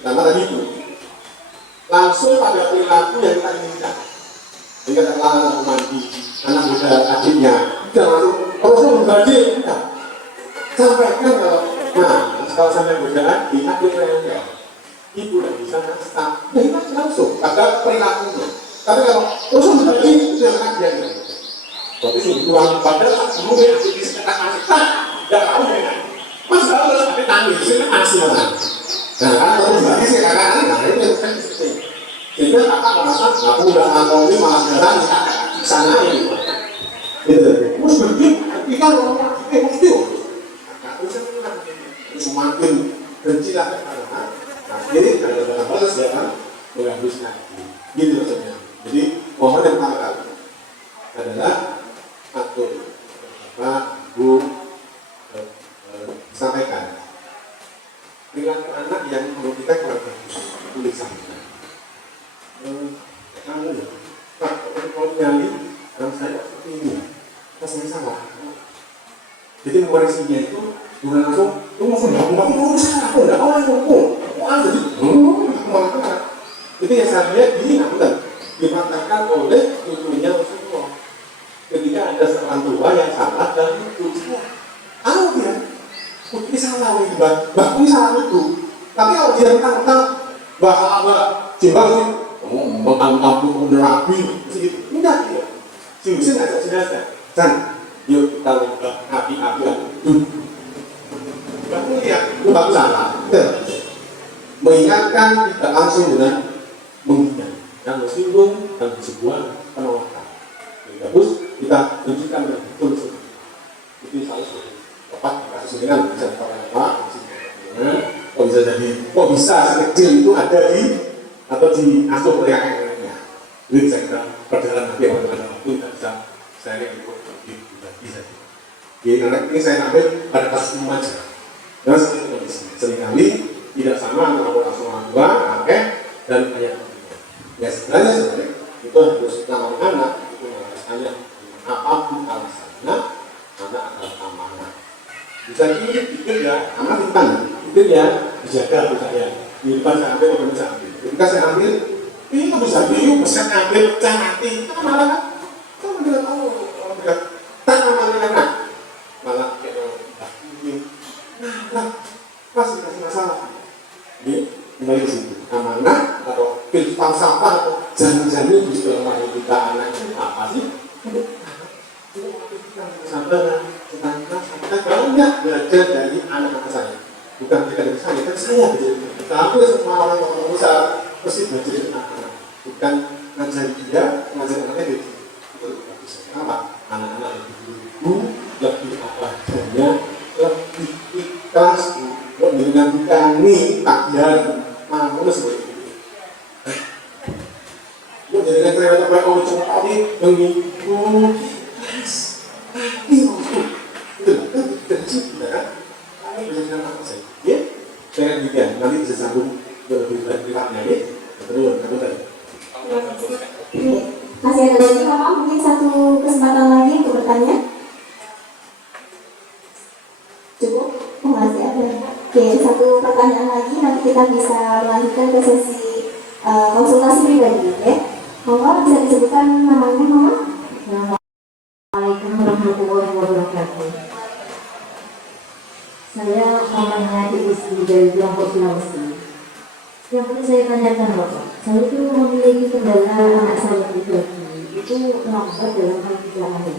karena tadi itu langsung pada perilaku yang kita inginkan. Jika anak mandi, anak muda adiknya jangan langsung berbagi tidak. Sampaikan kalau sampai muda adik adiknya yang ibu tidak bisa ngasih kita langsung pada perilakunya. Tapi kalau langsung berbagi itu yang akan dia berarti sudah kurang padahal kemudian di sekitar kasih tidak tahu ya masa harus ada tangis itu asli mana nah kalau berbagi sih kakak nah itu kan sehingga kakak merasa aku udah ngomongin malah jalan di sana gitu terus berbagi ketika orang mesti kakak itu semakin benci lah karena jadi dalam proses dia kan menggabungkan gitu saja. Jadi mohon yang pertama kali adalah atur Bapak, Ibu sampaikan perilaku anak yang menurut kita kurang bagus, tulisannya. Pak, kalau nyali, orang saya seperti ini, rasanya salah. Jadi mengoreksinya itu bukan langsung, lu mau salah, aku enggak mau jadi, malah itu yang seharusnya dimatakan oleh cucunya Rasulullah. Ketika ada seorang tua yang salah dan itu tahu dia, ini salah ini ini salah itu. Tapi kalau dia tentang bahasa apa, jimbang sih, mengampu rapi, enggak dia. Sih nggak jelas dan yuk kita buka api-api kamu lihat, itu bagus salah. Mengingatkan tidak langsung dengan menghina, yang bersinggung dan sebuah penolakan. Jadi bagus kita tunjukkan dengan betul. Itu saya tepat kasus ini kan bisa apa? Kok bisa sekecil itu ada di atau diasuh oleh anak-anaknya. Ini saya kira perjalanan nanti pada waktu tidak bisa saya ikut bisa. Jadi anak ini saya ambil pada kasus remaja. Dan seringkali tidak sama antara orang tua, kakek, dan ayah. Ya sebenarnya itu harus namanya anak itu harus tanya apapun alasannya, anak adalah amanah. Bisa pikir ya, anak di depan, pikir ya dijaga saya. Di depan saya ambil, orang bisa ambil. Ketika saya ambil, ini tuh bisa biru, bisa ambil, pecah mati, itu malah kan? Kamu tidak tahu orang tidak tak namanya anak, malah kayak orang ini, pasti kasih masalah. Jadi kembali ke situ, amanah atau falsafah atau jangan-jangan di dalam kita anak itu apa sih? Sabar, banyak belajar dari anak-anak saya. Bukan dari saya, kan saya gitu. Tapi semua orang besar pasti belajar dari anak-anak. Bukan ngajari dia, ngajari anaknya gitu. Itu bagus. Kenapa? Anak-anak lebih dulu, lebih apa adanya, lebih ikhlas, lebih menangani takdir, mau seperti itu. Lu jadi kereta apa? Oh, cuma tadi mengikuti itu dari situ kan? Kami bisa dengan apa saja, ya? Saya demikian. Nanti bisa sambung ke lebih lanjutnya, ya? Terus, tadi. Masih ada lagi, Bapak? Mungkin satu kesempatan lagi untuk bertanya. Cukup? Oh, masih ada. Oke, satu pertanyaan lagi. Nanti kita bisa melanjutkan ke sesi konsultasi pribadi, ya? Mama bisa disebutkan namanya, Mama? Assalamualaikum warahmatullahi wabarakatuh. Saya mamanya istri dari Lombok Sulawesi. Yang perlu saya tanyakan Bapak, saya itu memiliki kendala anak saya pribadi itu lambat dalam hal bicaranya.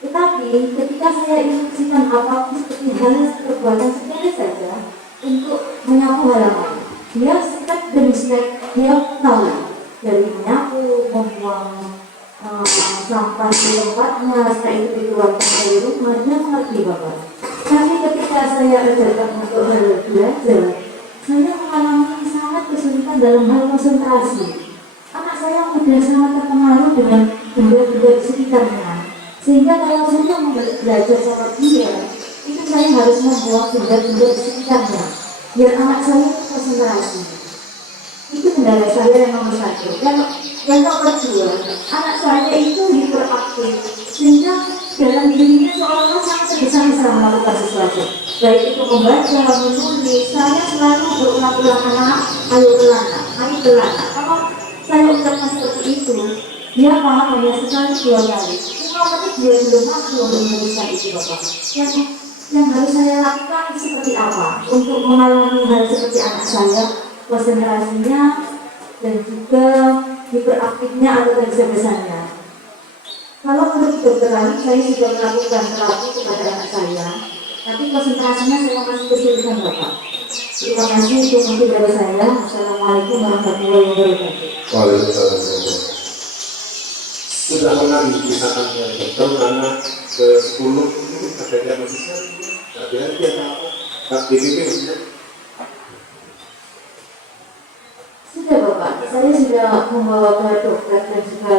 Tetapi ketika saya instruksikan apapun seperti hal perbuatan sepele saja untuk menyapu halaman, dia sikat demi sikat, dia tahu dari menyapu, membuang sampah di tempatnya, setelah itu dikeluarkan dari rumah, dia mengerti Bapak. Tapi ketika saya ajarkan untuk hal belajar, saya mengalami sangat kesulitan dalam hal konsentrasi. Anak saya mudah sangat terpengaruh dengan benda-benda di sekitarnya, sehingga kalau saya belajar sama dia, itu saya harus membuang benda-benda di sekitarnya, biar anak saya konsentrasi. Itu kendala saya yang nomor satu. Yang nomor dua, anak saya itu hiperaktif, sehingga dalam dirinya seolah-olah sangat tergesa-gesa melakukan sesuatu. Baik itu membaca, menulis, saya selalu berulang-ulang anak, ayo pelana. Kalau saya ucapkan seperti itu, dia paham hanya sekali dua kali. 5 menit dia belum mampu untuk menuliskan itu Bapak. Yang harus saya lakukan seperti apa untuk mengalami hal seperti anak saya, konsentrasinya dan juga hiperaktifnya atau tergesa-gesanya. Kalau menurut dokter lain, saya sudah melakukan terapi kepada anak saya, tapi konsentrasinya saya masih kesulitan Bapak. Terima kasih untuk mungkin dari saya. Assalamualaikum warahmatullahi wabarakatuh. Waalaikumsalam. Sudah pernah dipisahkan dengan dokter karena ke 10 ada diagnosisnya, tapi dia tahu tak DPP Sudah Bapak, saya sudah membawa ke dokter dan juga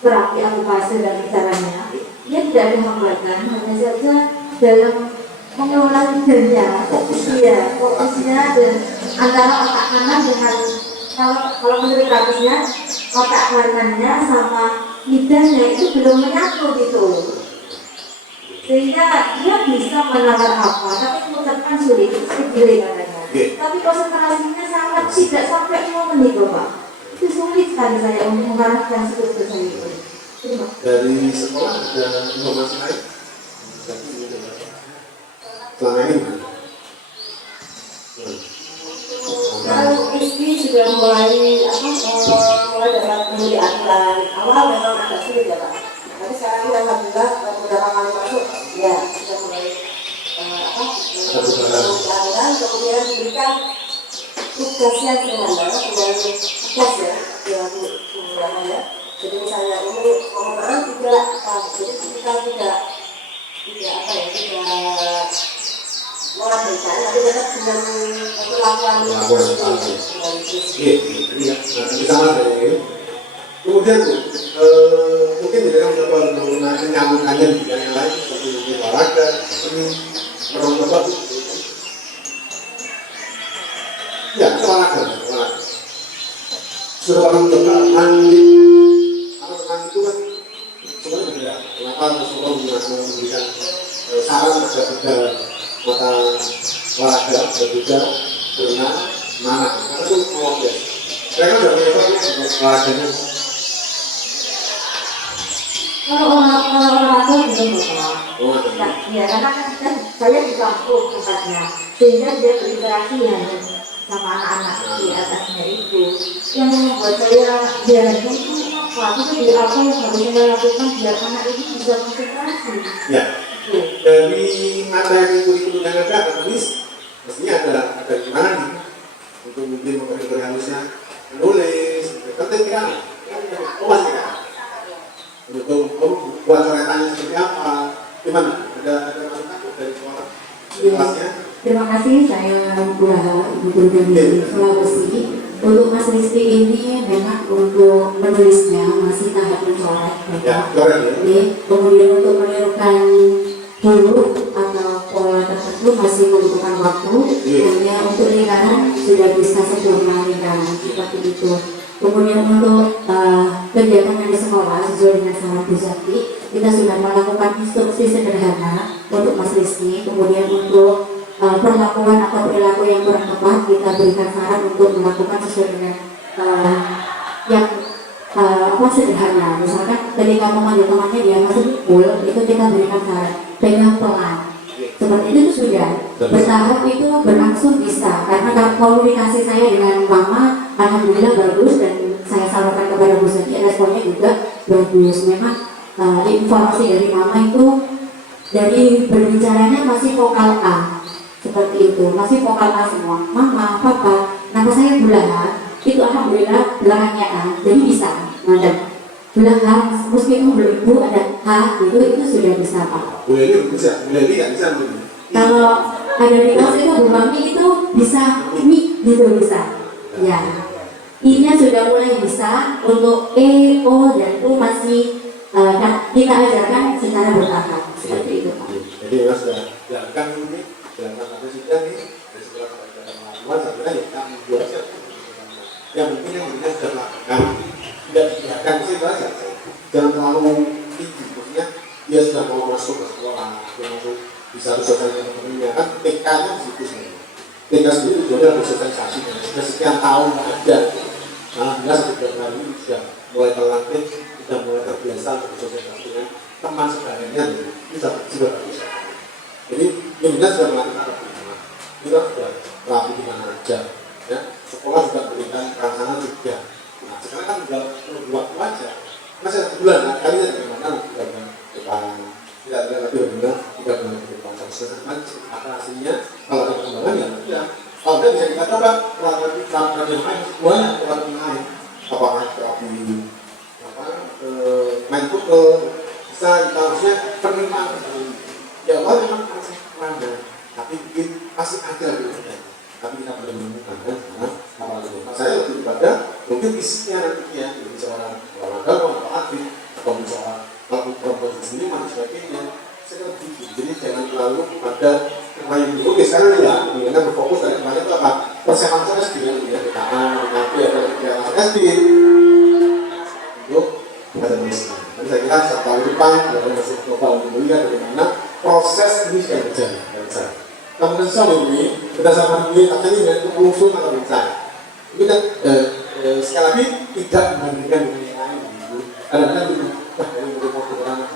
terapi akupasi dan caranya, dia tidak ada hambatan, hanya saja dalam mengelola lidahnya, fokusnya dan antara otak kanan dengan kalau menurut praktisnya otak kanannya sama lidahnya itu belum menyatu gitu, sehingga dia bisa menawar apa, tapi mengucapkan sulit, sedih katanya. Tapi konsentrasinya sangat tidak sampai 5 menit Pak. Itu sulit sekali saya untuk mengarahkan seperti saya itu. Dari sekolah ada informasi lain? Selama ini Kalau istri sudah mulai dapat menjadi aturan awal memang agak sulit ya Pak. Tapi sekarang ini alhamdulillah beberapa kali masuk ya sudah mulai aturan, kemudian diberikan tugasnya sederhana, tinggal tugas ya Bu ya. Jadi misalnya ini maaf tidak jadi kita tidak mengabaikan, tapi tetap dengan perlakuan iya, sama dari kemudian mungkin juga sudah menyambungkannya di bidang yang lain seperti olahraga, ini orang tua ya olahraga sudah orang tua mandi orang itu kan sebenarnya beda. Kenapa seseorang memberikan saran ada tiga mata olahraga, berbeda berenang, mana? Karena itu mau ya. Mereka sudah punya olahraganya. Kalau olahraga belum Pak. Ya karena kan saya di kampung tempatnya, sehingga dia berinteraksi hanya sama anak-anak di atasnya itu. Yang membuat saya jalan itu apa? Itu di apa yang harus saya lakukan biar anak ini bisa konsentrasi. Ya. Dari materi kurikulum yang ada tulis mestinya ada gimana nih untuk mungkin memperbaiki halusnya menulis penting kan masih kan untuk buat coretannya seperti apa gimana ada masukan dari sekolah kelasnya. Terima kasih, saya Ibu Guru dari Sulawesi. Untuk Mas Rizky ini memang untuk menulisnya masih tahap mencoret. Ya, coret ya. Kemudian untuk menirukan huruf atau pola tertentu masih membutuhkan waktu. Hanya untuk lingkaran sudah bisa sempurna lingkaran seperti itu. Kemudian untuk kegiatan yang di sekolah sesuai dengan saran Bu Zaki, kita sudah melakukan instruksi sederhana untuk Mas Rizky. Kemudian untuk perlakuan atau perilaku yang kurang tepat kita berikan saran untuk melakukan sesuai dengan yang sederhana. Misalkan ketika memanggil temannya dia masih pukul, itu kita berikan saran pegang pelan. Seperti itu sudah bertahap, itu berangsur bisa karena komunikasi saya dengan mama alhamdulillah bagus dan saya sampaikan kepada Bu Zaki, responnya juga bagus. Memang informasi dari mama itu dari berbicaranya masih vokal A seperti itu, masih vokal A semua, mama, papa, nama saya Bulaha, itu alhamdulillah belakangnya A, jadi bisa madam. Bulaha, meskipun belum ibu ada H, itu sudah bisa Pak. Boleh ini bisa, boleh ini nggak bisa boleh. Kalau ada di kelas itu Bu Mami itu bisa ini gitu bisa, ya. I-nya sudah mulai bisa, untuk E, O, dan U masih kita ajarkan secara bertahap seperti itu Pak. Jadi mas sudah jalankan ini. Dalam kata sidang ini dari sekolah kepada pengakuan saya kira ya kami buat yang mungkin yang kita sudah lakukan tidak dibiarkan sih saja jangan terlalu tinggi maksudnya dia sudah mau masuk ke sekolah dia masuk bisa bersosialisasi dengan teman-temannya kan TK-nya di situ sebenarnya TK sendiri tujuannya adalah bersosialisasi dan sudah sekian tahun ada alhamdulillah setiap hari sudah mulai terlatih sudah mulai terbiasa bersosialisasi dengan teman sebayanya itu sudah bagus. Jadi Indonesia sudah melakukan pertemuan, kita sudah rapi di mana aja, ya. Sekolah juga berikan prasarana juga. Nah sekarang kan sudah perlu waktu aja, masih 1 bulan, nah kalinya bagaimana kita depan, tidak lagi bagaimana kita ke depan selesai apa hasilnya, kalau ada perkembangan ya tidak. Kalau tidak bisa kita coba peraturan yang lain, semuanya peraturan yang lain, apakah terapi, main pukul, bisa kita harusnya penerimaan. Ya awal memang masih melanggar, tapi pasti ada gitu. Tapi kita perlu menemukan kan, karena saya lebih kepada mungkin isinya nantinya jadi seorang olahraga atau atlet jangan terlalu pada main dulu. Oke, sekarang ya, ini kan berfokus dari kemarin itu apa? Persiapan SD, ya, PKA, nanti ada kegiatan SD untuk ada misi. Dan saya kira satu tahun depan ada masih coba untuk melihat bagaimana proses ini sudah berjalan. Kemudian selalu ini kita sama ini katanya dengan pengusul atau bicara. Ini kan sekali lagi tidak membandingkan dengan yang lain. Kadang-kadang itu, yang berumur anak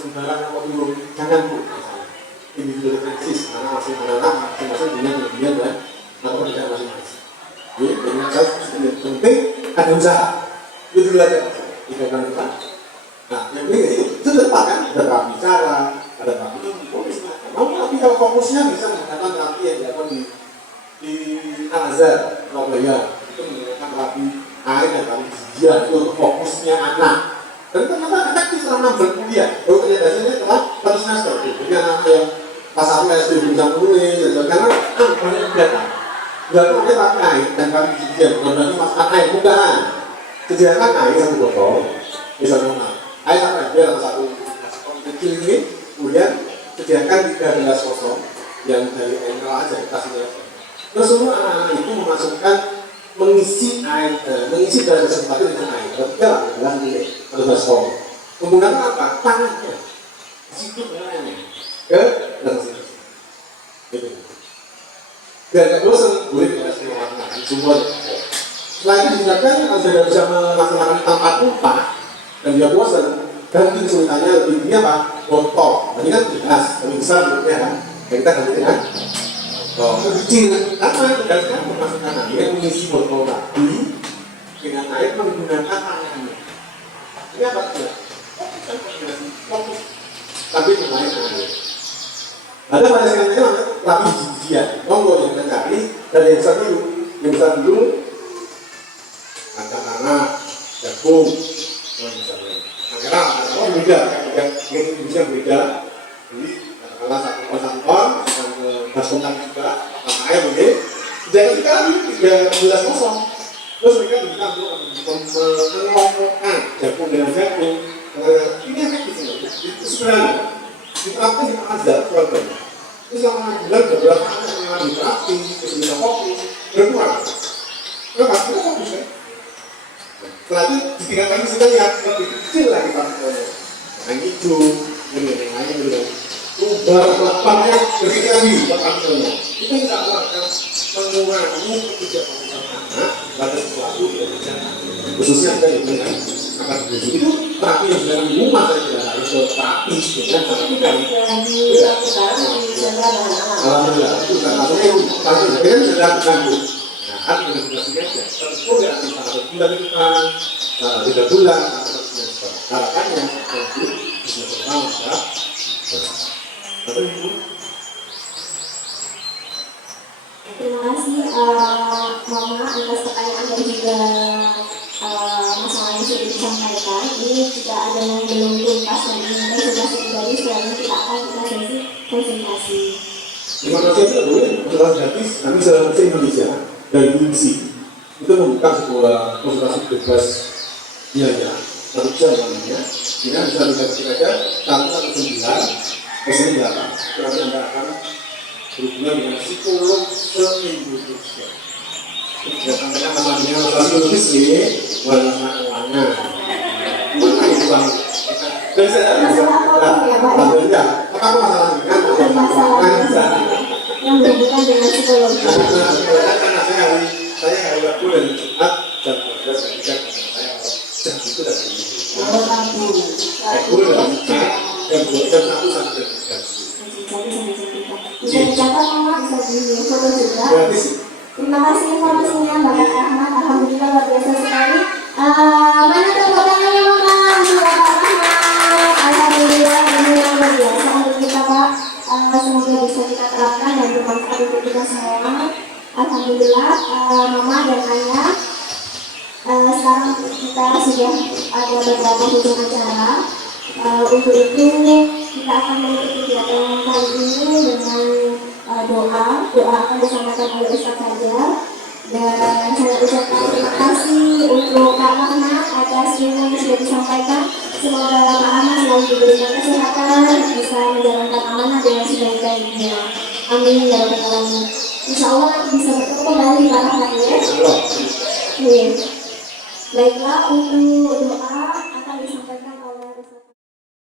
sembarang atau belum, jangan bu. Individual differences, karena anak-anak masing-masing punya kelebihan dan pekerjaan masing-masing. Jadi dengan saya penting ada usaha. Itu dulu aja. Tidak akan kita. Nah, yang ini itu tepat kan? Ada tahap bicara, ada tahap fokus. Tapi kalau fokusnya bisa menggunakan terapi yang dilakukan di Al-Azhar, Surabaya, itu menggunakan terapi air dan terapi dia itu untuk fokusnya anak. Dan ternyata efektif selama berkuliah. Kalau ternyata telah satu semester. Jadi anak yang pas aku SD bisa menulis, karena banyak data. Nggak perlu pakai air dan terapi dia, bukan berarti masakan air, bukan. Sediakan air satu botol, misalnya air sampai biar satu kecil ini, kemudian sediakan 3 gelas kosong yang dari mineral aja kasihnya. Terus semua anak-anak itu memasukkan mengisi air, mengisi dalam kesempatan dengan air. Ketiga gelas ini atau gelas kosong. Menggunakan apa? Tangannya. Situ tangannya ke dalam sini. Gitu. Biar nggak bosan, boleh kita warna semua. Selain dijelaskan, kalau sudah bisa melaksanakan tanpa lupa dan dia bosan, ganti kesulitannya lebih ini apa? Botol. Ini kan jelas, lebih besar bentuknya kan. Kita ganti dengan botol kecil. Apa yang dijelaskan memasukkan air mengisi botol tadi dengan air menggunakan tangannya. Ini apa sih? Fokus. Tapi memain air. Ada pada sekalian namanya terapi jijian. Monggo yang kita cari dari yang besar dulu. Yang besar dulu, anak-anak, jagung, misalnya. Akhirnya ada beda, yang bisa beda. Jadi katakanlah satu ton, yang ke baskom juga, sama air begini. Jangan kita lagi 3 gelas kosong. Terus mereka bisa mengelompokkan jagung dengan jagung. Ini efektif itu sebenarnya diterapkan di Al-Azhar, Surabaya. Terus selama bulan beberapa anak yang mengalami terapi, terus bisa fokus, berkurang. Kenapa? Kita fokus kan? Setelah itu ditinggal lagi kita lihat lebih kecil lagi partikelnya. Yang hijau, yang lainnya gitu. Ubah lapangnya berpikir lagi partikelnya. Kita tidak akan mengurangi ketidakpatuhan anak pada sesuatu yang berjalan. Khususnya kita dengan akan itu terapi yang sedang di rumah saya tidak harus ke terapi dengan terapi kami. Alhamdulillah itu kan maksudnya kalau kita sudah lakukan bu. Nah, dengan tugasnya aja. Tentu ya kita harus bulan depan, 3 bulan, harapannya nanti bisa bersama ya. Atau ibu? Terima kasih Mama atas pertanyaan dan juga masalah yang sudah disampaikan. Ini jika ada yang belum tuntas dan ingin konsultasi pribadi, selanjutnya kita akan sesi konsultasi. Terima kasih juga Bu, masalah gratis kami se Indonesia dari UNSI itu membuka sebuah konsultasi bebas biaya 1 jam namanya. Ini bisa dikasih aja 119 pesan 8. Nanti Anda akan berhubungan dengan psikolog se-Indonesia. Ya, sampaikan namanya psikologis ini warna warna itu bang. Dan saya bisa ya, apa masalahnya kan? Masalah yang berhubungan dengan psikologi. Karena saya hari Rabu dan Jumat jam 12 ketika saya jam itu dan ini. Rabu dan Jumat jam 1 sampai jam 3. Bisa dicatat Mama, bisa di-foto juga. Terima kasih informasinya Bapak Rahmat, alhamdulillah luar biasa sekali. Mana tepuk tangannya Mama untuk Bapak Rahmat? Alhamdulillah ini yang luar biasa untuk kita Pak. Semoga bisa kita terapkan dan bermanfaat untuk kita semua. Alhamdulillah Mama dan Ayah. Sekarang kita sudah ada beberapa ujung acara. Untuk itu kita akan mengikuti kegiatan kali ini dengan doa akan disampaikan oleh Ustaz Fajar. Dan saya ucapkan terima kasih untuk Kak Rahmat atas ilmu yang sudah disampaikan. Semoga Kak Rahmat selalu diberikan kesehatan, bisa menjalankan amanah dengan sebaik-baiknya. Amin ya rabbal alamin. Insya Allah nanti bisa bertemu kembali para hadirin. Amin. Baiklah untuk doa